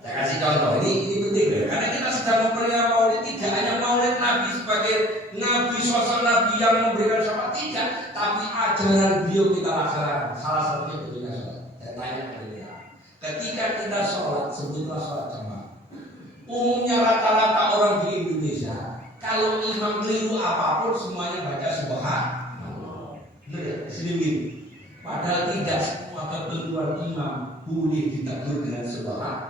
Saya kasih contoh. Ini penting ya. Karena kita sedang memperingati Maulid, tidak hanya Maulid Nabi sebagai Nabi, sosok Nabi yang memberikan syafaat, tidak, tapi ajaran ajaran beliau kita laksanakan. Salah satunya bentuknya sholat. Saya tanya ke dia, ketika kita sholat, sebutlah sholat jamaah. Umumnya rata-rata orang di Indonesia, kalau imam keliru apapun semuanya baca subhanallah. Benar ya? Sendiri. Padahal tidak semua ketentuan imam boleh ditegur dengan subhanallah.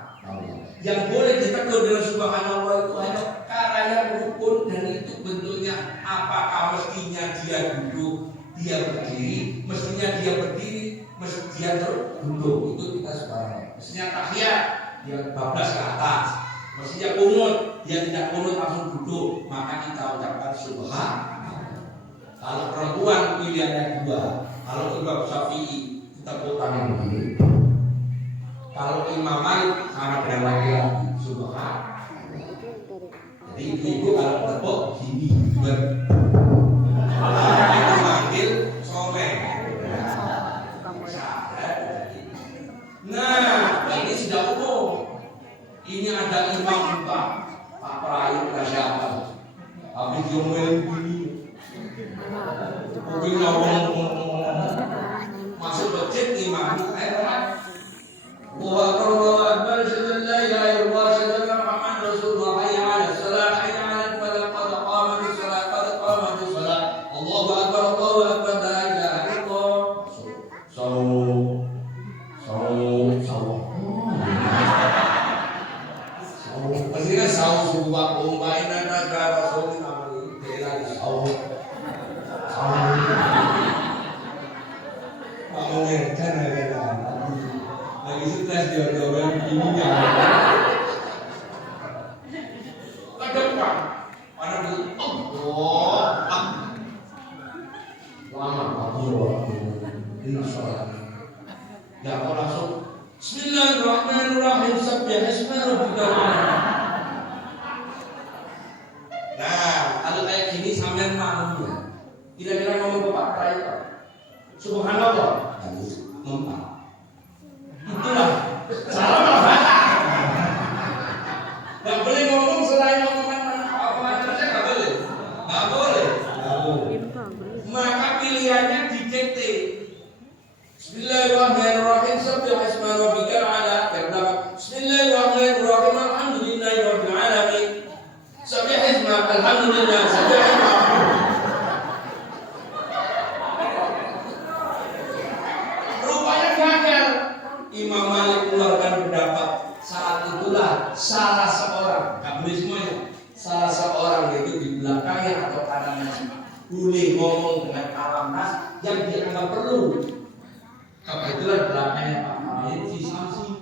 Yang boleh ditegur dengan subhanallah itu hanya perkara yang rukun dan itu bentuknya apakah mestinya dia duduk, dia berdiri, mestinya dia berdiri, mestinya dia duduk. Itu kita subhanallah. Mestinya tahiyat dia bablas ke atas. Mestinya kunut, dia tidak kunut langsung duduk, maka kita ucapkan subhanallah. Kalau perempuan pilihannya dua, kalau Imam Syafi'i kita tangan begini. Kalau Imam Malik sama dengan laki-laki subhanallah. Jadi ibu kalau tepuk gini, itu manggil someng. Nah, ini sudah umum. Ini ada imam kita, Pak Prayu siapa? Habis diomelin begini, mungkin ngomong masuk masjid imam, Allahu Akbar, la ilaha illallah, Muhammad Rasulullah, hayya 'alas salah, hayya 'alal falah, qad qamatis salah, qad qamatis salah, Allahu Akbar, la ilaha illallah. Pastinya saus buat umbain dan negara saus namanya bela saus. Ngomongin kan lagi stres dia orang begini ya. Ke depan, pada dulu. Lama ini sholat. Ya kau langsung Bismillahirrahmanirrahim. Sabbih isma rabbikal a'la. Nah, kalau kayak gini sampean makmumnya. Kira-kira ngomong Bapak Prayu. Subhanallah. Memang. Itulah salah. Enggak boleh ngomong selain omongan apa saja enggak boleh. Enggak boleh. Maka pilihannya dikete. Bismillahirrahmanirrahim. Sabbih isma rabbikal a'la. Bismillahirrahmanirrahim. Alhamdulillahirabbil alamin. Sabbih isma alhamdulillah. Sabbih isma. Rupanya gagal. Imam Malik keluarkan pendapat saat itulah salah seorang, enggak boleh semuanya. Salah seorang itu di belakangnya atau kanannya boleh ngomong dengan alamat yang dianggap perlu. Kebetulan belakangnya Pak Malik si Samsi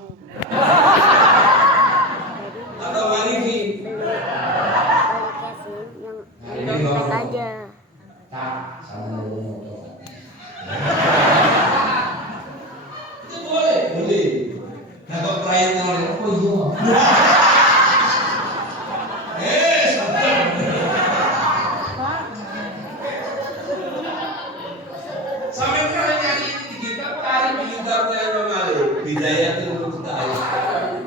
atau Manifi. Ini ngomong aja. Tak, sama ngomong. Itu boleh. Nah kok klien ngomong, oh iya. Sampai kalian nyari ini kita cari penyebabnya Malik. Bidaya itu untuk kita ayat.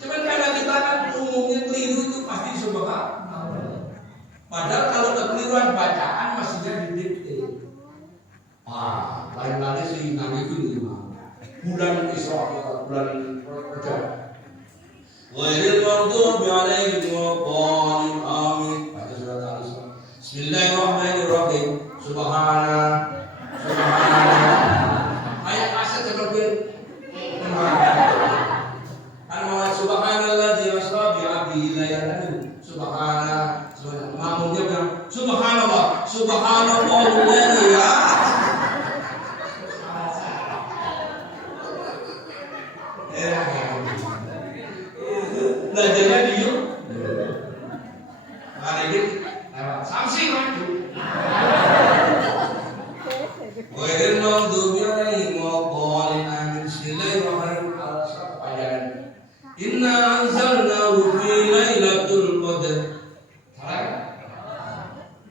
Cuman karena kita kan umumnya keliru itu pasti subhanallah. Padahal kalau kekeliruan bacaan mestinya didikte. Lain-lain sih nanti itu bulan Isra, bulan Rajab. Ghairil maghdubi 'alaihim waladdallin. Amin. Baca surat Al-Isra. Bismillahirrahmanirrahim. Subhanallah. Ayat asal seperti Subhanallah di asra bi 'abdihi laylan. Subhanallah. Makmumnya bilang subhanallah. Subhanallah ya. Belajarnya di YouTube. Hari ini Samsi maju. Ghairil maghdubi 'alaihim waladdallin. Amin. Bismillahirrahmanirrahim. Al-Asr kepanjangan. Inna anzalnahu fi lailatul qadar. Salah.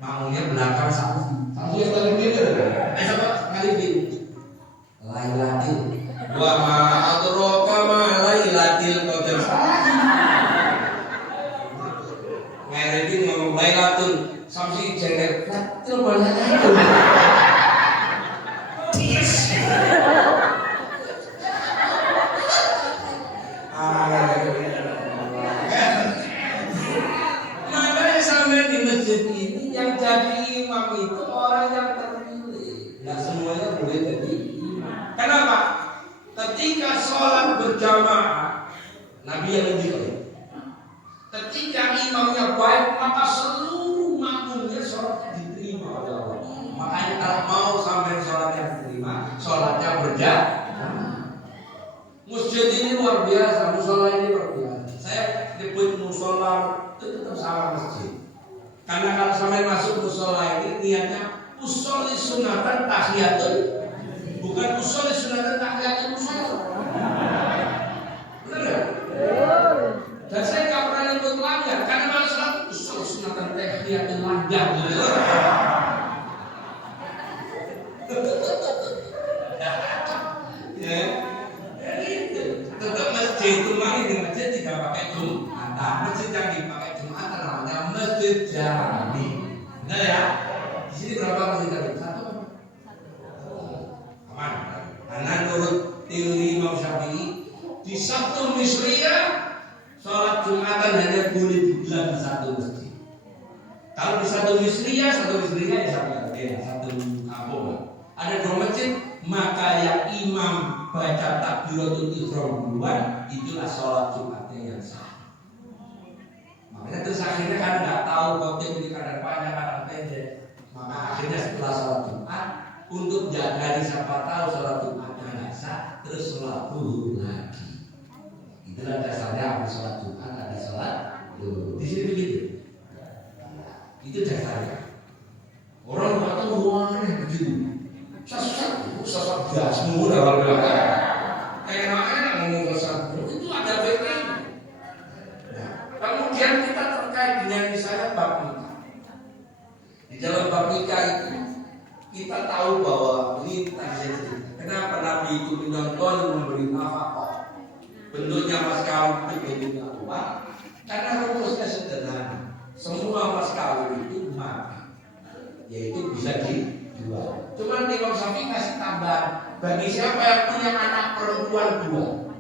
Makmumnya belakang Samsi. Samsi yang paling pintar. Coba sekali ini. Lailatul. Wa ma adraka ma lailatul qadar. Mereka ngomong Lailatul Samsi jengkel. Lailatul mana itu? menjadi imam. Kenapa? Ketika sholat berjamaah, Nabi yang lebih. Ketika imamnya baik, maka seluruh makmumnya sholatnya diterima oleh Allah. Makanya kalau mau sampai sholatnya diterima, sholatnya berjamaah. Masjid ini luar biasa, musola ini luar biasa. Saya nyebut musola itu tetap salah masjid. Karena kalau sampai masuk musola ini niatnya usolli sunatan tahiyatul, bukan usolli sunatan tahiyatul musola. Benar ya? Dan saya nggak pernah nyebut langgar, karena kalau sholat usolli sunatan tahiyatul langgar gitu. Tetap masjid itu di masjid tidak pakai Jumatan. Masjid yang dipakai Jumatan namanya masjid jami. Benar ya? Di sini berapa masjid jami? Satu. Aman. Karena menurut teori Imam Syafi'i, di satu misriyah sholat Jumatan hanya boleh digelar di satu masjid. Kalau di satu misriyah ya satu kampung. Ada 2 masjid, maka yang imam baca takbiratul ihram duluan, itulah sholat Jumatnya yang sah. Makanya terus akhirnya kan nggak tahu khotib ini kadang panjang kadang pendek. Maka akhirnya setelah sholat Jumat, untuk jaga siapa tahu sholat Jumatnya nggak sah, terus sholat zuhur lagi. Itulah dasarnya ada sholat Jumat, ada sholat zuhur. Di sini begitu. Itu dasarnya. Orang nggak tahu ruangannya begitu. Sesat jasmu dalam belakang. Enak-enak ngomong sesat itu ada baiknya. Nah, kemudian kita terkait dengan misalnya bab nikah. Di dalam bab nikah itu kita tahu bahwa ini terjadi. Kenapa Nabi itu menyontoh memberi nafkah? Bentuknya mas kawin itu bentuknya uang. Karena rumusnya sederhana. Semua mas kawin itu mati, yaitu bisa dijual. Cuman Imam Syafi'i kasih tambahan, bagi siapa yang punya anak perempuan 2,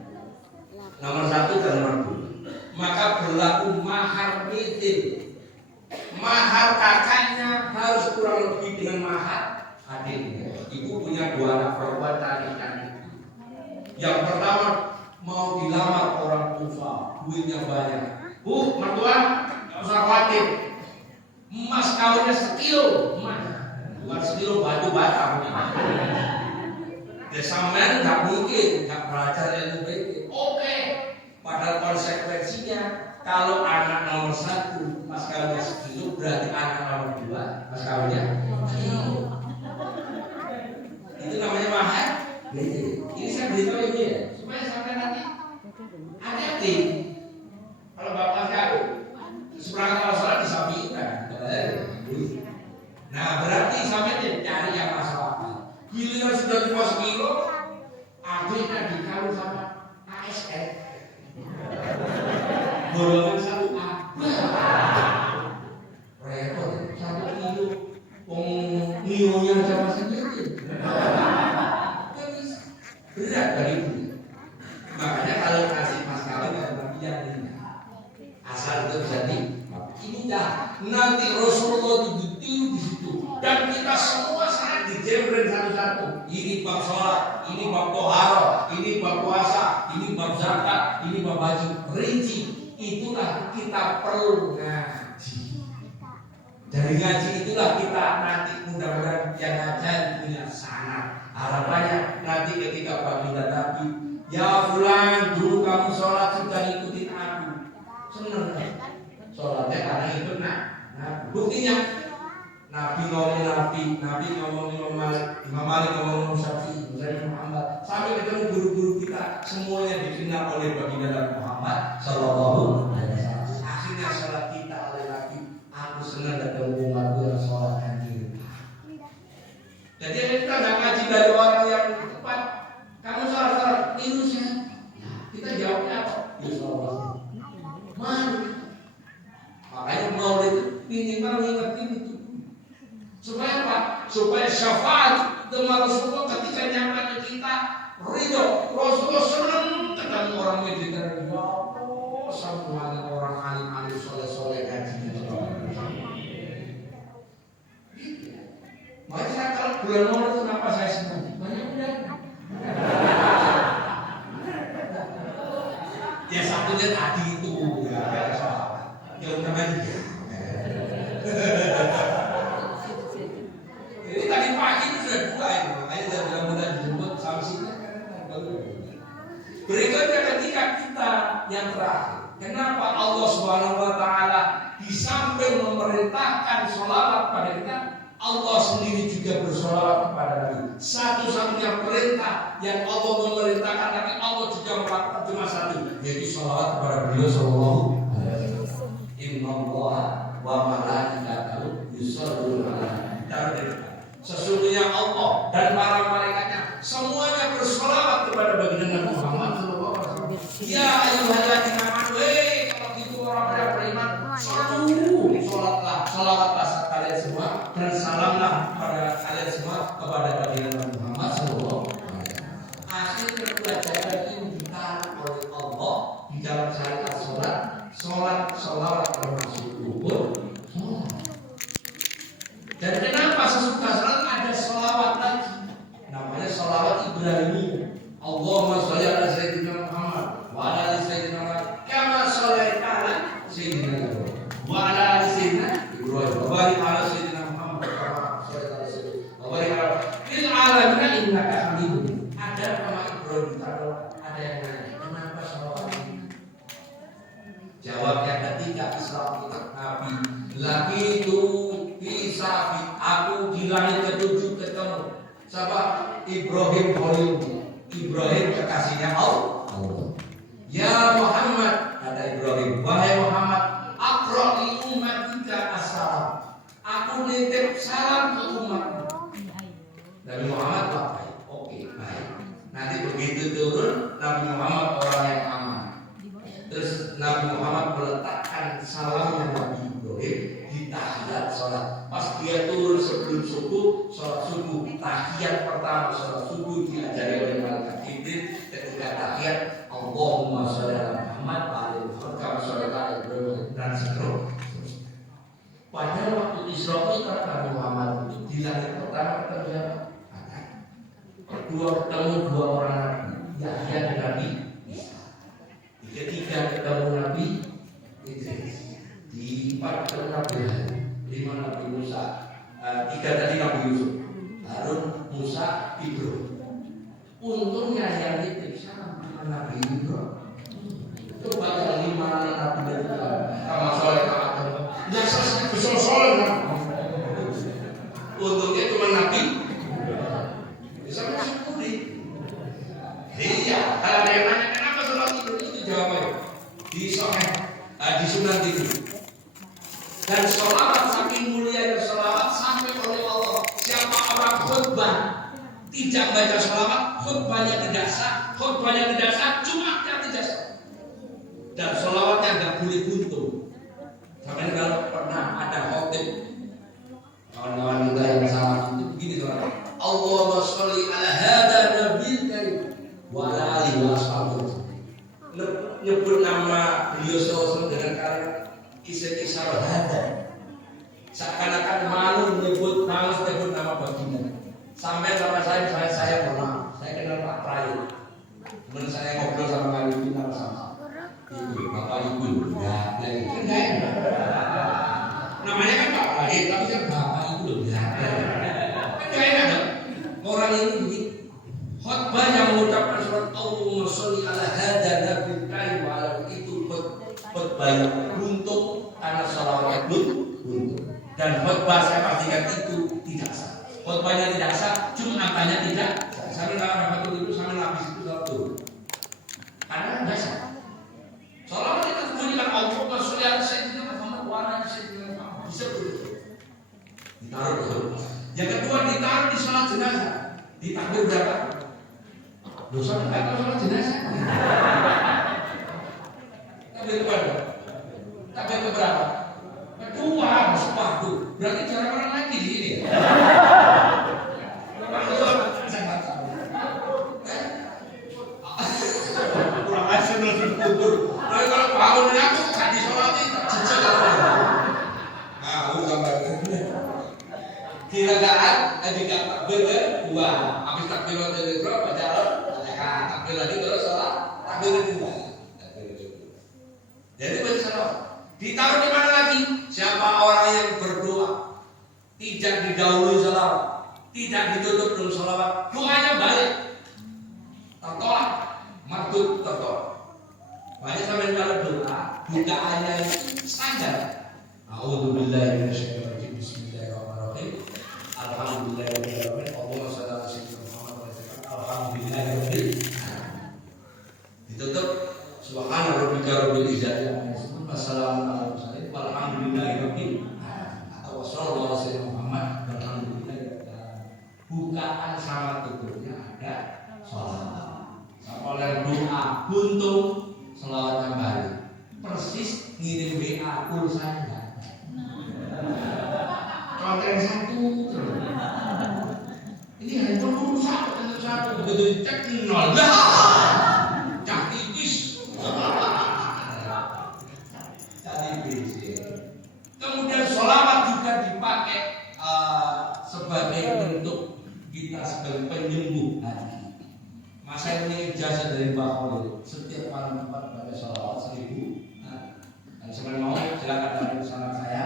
nomor 1 dan nomor 2, maka berlaku mahar mitil. Mahar kakaknya harus kurang lebih dengan mahar adiknya. Ibu punya 2 anak perempuan cantik. Yang pertama mau dilamar orang Kufa, duitnya banyak. Bu, mertua, nggak usah khawatir. Emas kawinnya sekilo emas. Bukan sekilo batu bata. Ya sampean nggak mungkin nggak belajar ilmu fikih. Oke. Padahal konsekuensinya kalau anak nomor 1 mas kawinnya sekilo, berarti anak nomor 2 mas kawinnya sekilo. Itu namanya mahar. Ini saya beritahu ini ya, supaya sampai nanti hati-hati. Kalau bapak tahu seberang kalau sholat disampaikan. Nah berarti sampai cari yang masuk akal. Giliran sudah 5 kilo, akhirnya dikawin sama ASN. Golongan 1A. Repot, 1 kilo. Nionya sama sendiri. Berat bagi ibu. Makanya kalau kasih mas kawin ya bagian ini. Asal itu jadi ini dah nanti Rasulullah ditiru di situ dan kita semua sangat dijembreng satu-satu. Ini bab sholat, ini bab toharo, ini bab puasa, ini bab zakat, ini bab haji. Rinci itulah kita perlu ngaji. Dari ngaji itulah kita nanti mudah-mudahan yang ngajar punya sanad. Harapannya nanti ketika baginda Nabi, ya fulan dulu kamu sholat sudah ikutin aku. Senang kan? Sholatnya karena ikut buktinya Nabi ngomong Imam Malik ngomong Syafi'i, Imam Muhammad, sampai ketemu guru-guru kita semuanya dikenal oleh baginda Nabi Muhammad Sallallahu Alaihi Wasallam. Akhirnya sholat kita oleh Nabi, aku senang ketemu umatku yang sholat hadir. Jadi kita nggak ngaji dari orang yang tepat. Kamu sholat tiru sih. Kita jawabnya apa? Ya sholat. Mana? Makanya maulid itu minimal ingetin itu. Supaya apa? Supaya syafaat dengan Rasulullah ketika nyampe ke kita ridho. Rasulullah senang ketemu orang Mediterania. Ya Allah, semuanya orang alim-alim soleh-soleh ngajinya. Makanya kalau bulan Maulid kenapa saya senang? Banyak kemudian adi itu ya udah kan. Ini tadi pagi itu sudah buka ini, makanya saya bilang mudah dijemput sanksinya kan baru. Berikutnya ketika kita yang terakhir, kenapa Allah Subhanahu Wa Taala di samping memerintahkan sholawat pada kita, Allah sendiri juga bersolawat kepada Nabi. Satu-satunya perintah yang Allah memerintahkan, tapi Allah juga melakukan cuma satu, yaitu sholawat kepada beliau Sallallahu Alaihi Wasallam. Innallaha wa malaikatahu yusholluna ala nabi. Sesungguhnya Allah dan para malaikatnya semuanya bersolawat kepada baginda Muhammad Sallallahu Alaihi Wasallam. Ya ayyuhalladzina amanu, kalau gitu orang-orang yang beriman, salawatlah kalian semua dan salamlah kepada kalian semua kepada baginda Muhammad Sallallahu Alaihi Wasallam. Akhirnya pelajaran ini ditaruh oleh Allah di dalam syariat sholat termasuk rukun. Dan kenapa sesudah salat ada sholawat lagi? Namanya sholawat Ibrahimiyah. Allahumma sholli ala sayyidina Muhammad wa ala ali sayyidina Muhammad kama shallaita ala sayyidina Ibrahim wa ala ali sayyidina Ibrahim wa barik ala sayyidina Muhammad kama shallaita ala sayyidina wa barik ala fil alamin innaka hamidun. Ada nama Ibrahim ditaruh, ada yang nanya, kenapa sholawat ini? Jawabnya ketika Islam kita Nabi lagi itu bisa aku di langit ketujuh ketemu siapa? Ibrahim Khalil, Ibrahim kekasihnya Allah. Ya Muhammad, kata Ibrahim, wahai Muhammad, aqra li ummatika assalam. Aku nitip salam ke umatmu. Nabi Muhammad apa? Oke, baik. Nanti begitu turun Nabi Muhammad orang yang aman. Terus Nabi Muhammad meletakkan salamnya Nabi Ibrahim di tahiyat sholat. Pas dia turun sebelum subuh, sholat subuh, tahiyat pertama sholat subuh diajari oleh malaikat Jibril ketika tahiyat Allahumma sholli ala Muhammad wa ala ali Muhammad kama shallaita ala Ibrahim dan seterusnya. Pada waktu Isra Mi'raj Nabi Muhammad itu di langit pertama ketemu siapa? Ketemu dua orang nabi, Yahya dan Nabi Isa. Di ketiga ketemu Nabi Idris. Di empat ketemu Nabi Harun, lima Nabi Musa, tiga tadi Nabi Yusuf, Harun, Musa, Ibrahim. Untungnya yang nitip salam Nabi Ibrahim. Coba yang lima Nabi dari sama soleh sama nggak selesai besar-besar. Untungnya cuma Nabi bisa bersyukuri. Iya, kalau ada yang nanya kenapa sholat itu jawabannya di Sahih, di Sunan itu. Dan sholawat saking mulianya sholawat sampai oleh Allah, siapa orang khutbah tidak baca sholawat, khutbahnya tidak sah, Jumatnya tidak sah. Dan sholawatnya nggak boleh buntu. Sampai kalau pernah ada khotib kawan-kawan kita yang salah itu begini soalnya, Allahumma sholli ala hada nabil karim wa ala alihi wa ashabihi. Nyebut nama beliau SAW dengan kalimat kisah-kisah hada, seakan-akan malas menyebut nama baginda. Sampai sama saya mohon maaf, saya kenal Pak Prayo. Kemudian saya ngobrol sama kali ini sama ibu, bapak ibu, ya, enggak. Namanya kan Pak Prayo, tapi kan bapak ibu ya. Enggak enak. Orang ini begitu. Khutbah yang mengucapkan surat Allahumma sholli ala hada nabil karim wa ala itu khutbah yang beruntung karena sholawatnya beruntung. Dan khutbah saya pastikan itu tidak sah. Khutbahnya tidak sah, Jumatannya tidak sah. Sampai dapat itu sampai lapis itu satu. Karena tidak sah. Sholawat itu bunyikan Allahumma sholli ala sayyidina Muhammad wa ala sayyidina Muhammad. Bisa begitu. Ditaruh betul. Yang kedua ditaruh di sholat jenazah. Di takbir berapa? Dosa enggak kalau sholat jenazah. Takbir berapa? Takbir berapa? Kedua, sepatu. Berarti jarang orang lagi di sini. Kurang asyik lebih kubur. Tapi kalau bangun aku gak disolati, jejak apa? Aku gambar. Kira-kira ketika takbir kedua, habis takbir kedua baca takbir lagi terus sholat takbir kedua. Ditaruh di mana lagi? Siapa orang yang berdoa tidak didahului salawat, tidak ditutup dengan salawat, doanya balik, tertolak, mardud tertolak. Banyak sampai kalau doa, doanya standar. A'udzubillahi minasyaitonir rajim. Bismillahirrahmanirrahim. Alhamdulillahirabbil alamin. Allahumma shalli ala sayyidina Muhammad wa sallim. Alhamdulillahirabbil alamin. Ditutup subhana rabbika rabbil izzati amma yasifun. Wassalamun ala mursalin. Walhamdulillahirabbil alamin. Atau sallallahu alaihi wasallam Muhammad walhamdulillahirabbil alamin. Bukaan sama tutupnya ada shalawat. Oleh doa buntung selawatnya balik. Persis ngirim WA pulsanya. Konten satu terus. Ini handphone satu begitu cek nol. Cak tipis. Kemudian sholawat juga dipakai sebagai bentuk kita sebagai penyembuh hati. Masa ini ijazah dari Mbak Khalil. Setiap malam Jumat baca sholawat 1000. Kalau sebenarnya mau silakan datang bersama saya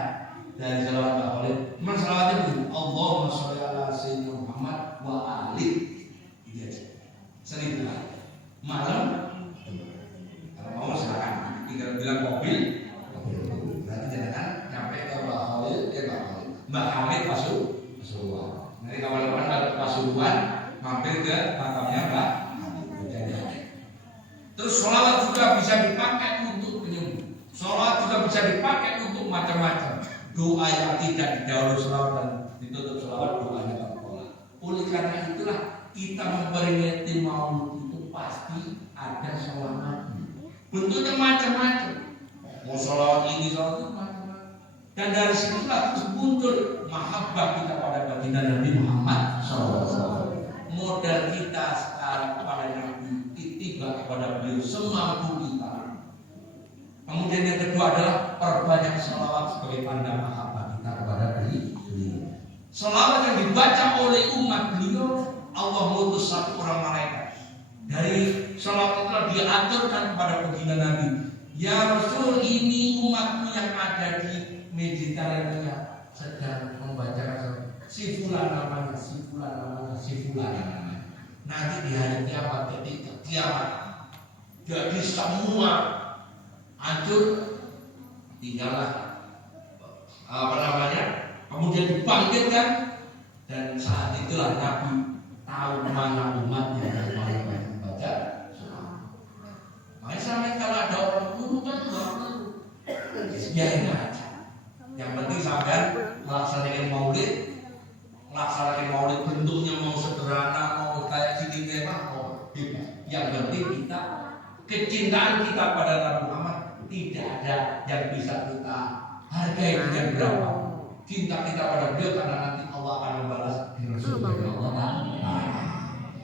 dari sholawat Mbak Khalil. Cuman sholawatnya begini. Allahumma sholli ala sayyidina Muhammad wa ali. Ini aja. 1000 kali. Malam. Kalau mau silakan. Tinggal bilang mobil. Berarti jangan nyampe ke Mbak Khalil. Mbak Hamid Pasuruan. Nanti kawan-kawan kalau Pasuruan mampir ke makamnya Mbak. Terus sholawat juga bisa dipakai untuk penyembuh. Sholawat juga bisa dipakai untuk macam-macam. Doa yang tidak didahului sholawat dan ditutup sholawat, doanya tertolak. Oleh karena itulah kita memperingati Maulid itu pasti ada sholawat. Bentuknya macam-macam. Mau sholawat ini, sholawat itu macam-macam. Dan dari situlah terus muncul mahabbah kita pada baginda Nabi Muhammad SAW. Modal kita sekarang kepada Nabi tiba kepada beliau semampu kita. Kemudian yang kedua adalah perbanyak sholawat sebagai tanda mahabbah kita kepada beliau. Sholawat yang dibaca oleh umat beliau, Allah mengutus satu orang malaikat. Dari sholawat itu diaturkan kepada baginda Nabi. Ya Rasul, ini umatmu yang ada di Mediterania sedang membaca si fulan namanya, si fulan namanya, si fulan namanya. Nanti di hari kiamat, ketika kiamat, jadi semua hancur, tinggallah kemudian dibangkitkan, dan saat itulah Nabi tahu mana umatnya dan mana yang membaca. Makanya sampai kalau ada orang guru kan nggak perlu, biarin aja. Yang penting sampai melaksanakan maulid bentuknya mau sederhana, mau kayak gini memang mau bebas. Yang penting kita kecintaan kita pada Nabi Muhammad tidak ada yang bisa kita hargai dengan berapa. Cinta kita pada beliau karena nanti Allah akan membalas di Rasulullah Allah.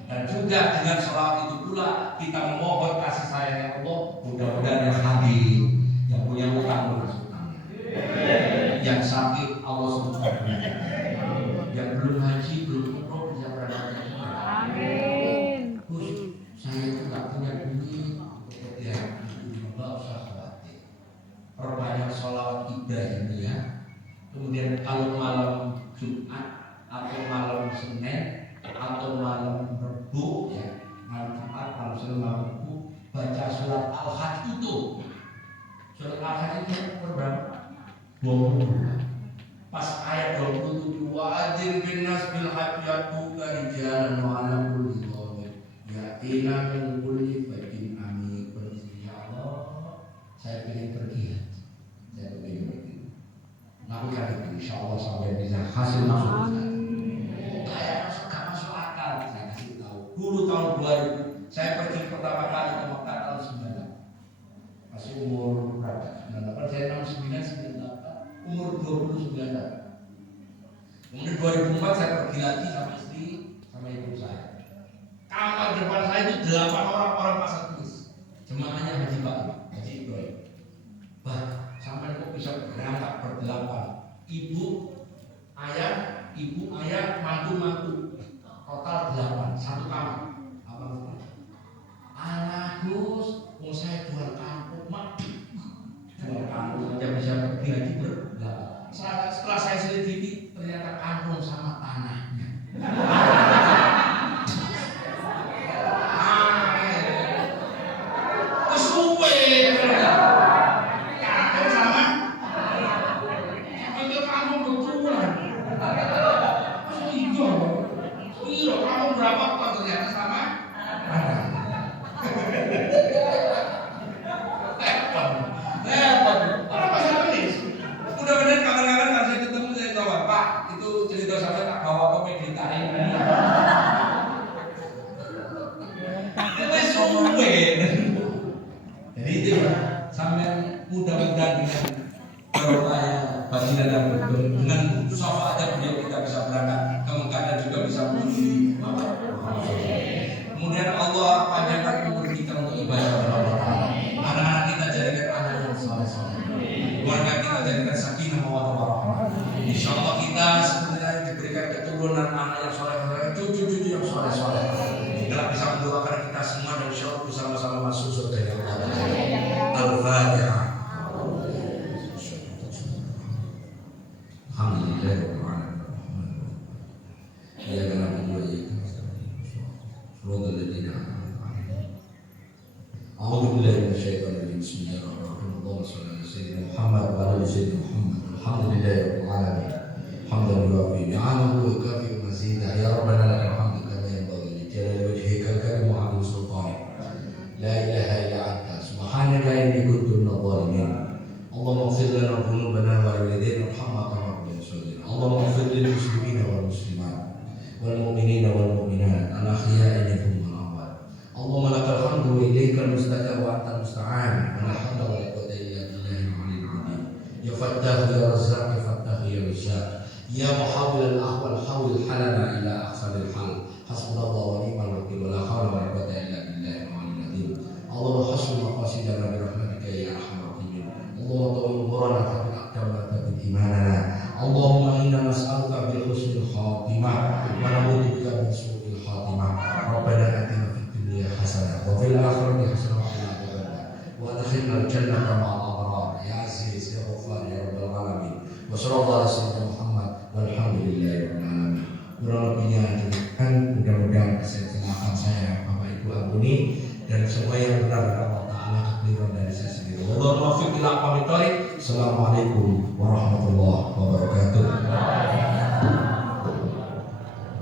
Dan juga dengan sholawat itu pula kita memohon kasih sayang Allah. Mudah-mudahan yang hadir, yang punya utang lunas utangnya, yang sakit Allah sembuhkan, yang belum haji, belum umroh bisa berangkat. Amin. Saya itu nggak punya duit, ya nggak usah khawatir. Perbanyak sholawat kita ini ya. Kemudian kalau malam Jumat atau malam Senin atau malam Rabu ya, malam Jumat, malam Senin, malam Rabu, baca surat Al-Hajj itu. Surat Al-Hajj itu berapa? 20. Pas ayat 27, wa adzin bin nas bil hajji yatuka rijalan wa ala kulli dhamir yatina min kulli fajin amik. Ya Allah, saya ingin pergi. Saya ingin pergi. Lakukan itu, insya Allah sampai bisa hasil maksud. Kayak gak masuk akal. Saya kasih tahu. Dulu tahun 2000 saya pergi pertama kali ke Mekah tahun 98. Masih umur berapa? 98. Saya 69, 98. Umur 29 tahun. Kemudian 2004 saya pergi lagi sama istri, sama ibu saya. Kamar depan saya itu 8 orang pasar tulis. Jemaahnya Haji Pak, Haji Ibrahim. Bah, sampai kok bisa berangkat berdelapan. Ibu, ayah, mantu. Total 8, satu kamar. Apa namanya? Anak Gus, mau saya jual kampung, mak. Jual kampung aja bisa Sampai mudah-mudahan dengan barokahnya baginda dan dengan syafaatnya beliau kita bisa berangkat ke Mekah dan juga bisa menuju Mekah. Kemudian Allah panjangkan umur kita untuk ibadah kepada Allah. Anak-anak kita jadikan anak yang soleh-soleh. Keluarga kita jadikan sakinah mawaddah warahmah. Insyaallah kita sebenarnya diberikan keturunan anak yang soleh-soleh, cucu-cucu yang soleh-soleh. Kita bisa mendoakan kita semua dan insyaallah bersama-sama masuk surga yang Allah. Al-Fatihah. Alhamdulillah. Ya karena berdua أعوذ بالله من الشيطان الرجيم بسم الله الرحمن الرحيم اللهم صل على سيدنا محمد وعلى آل سيدنا محمد الحمد لله رب العالمين حمدا يوافي نعمه ويكافئ مزيدا يا ربنا لك الحمد كما ينبغي لجلال وجهك الكريم وعظيم سلطانك لا إله إلا أنت سبحانك إني كنت من الظالمين اللهم اغفر لنا ذنوبنا ولوالدينا وارحمنا كما ربنا صغيرا اللهم اغفر للمسلمين والمسلمات والمؤمنين والمؤمنات الأحياء منهم اللهم لك الحمد وإليك المستكى وأنت المستعان ولا حول ولا قوة إلا بالله العلي العظيم يا فتاح يا رزاق يا فتاح يا رزاق يا محاول الأحوال حول حالنا إلى أحسن الحال حسبنا الله ونعم الوكيل ولا حول ولا قوة إلا بالله العلي العظيم اللهم حسن مقاصدنا برحمتك يا أرحم الراحمين اللهم طول عمرنا ثبت أقدامنا ثبت إيماننا اللهم إنا نسألك بحسن الخاتمة ونعوذ بك من سوء الخاتمة ربنا آتنا حسنة وفي الآخرة حسنة وقنا عذاب النار وأدخلنا الجنة مع الأبرار يا عزيز يا غفار يا رب العالمين وصلى الله على سيدنا Muhammad walhamdulillahi rabbil alamin. Kurang lebihnya demikian, mudah-mudahan kesalahan saya Bapak Ibu ampuni dan semua yang benar Allah Taala kekeliruan dari saya sendiri. Wallahual muwaffiq ila aqwamit thoriq. Assalamualaikum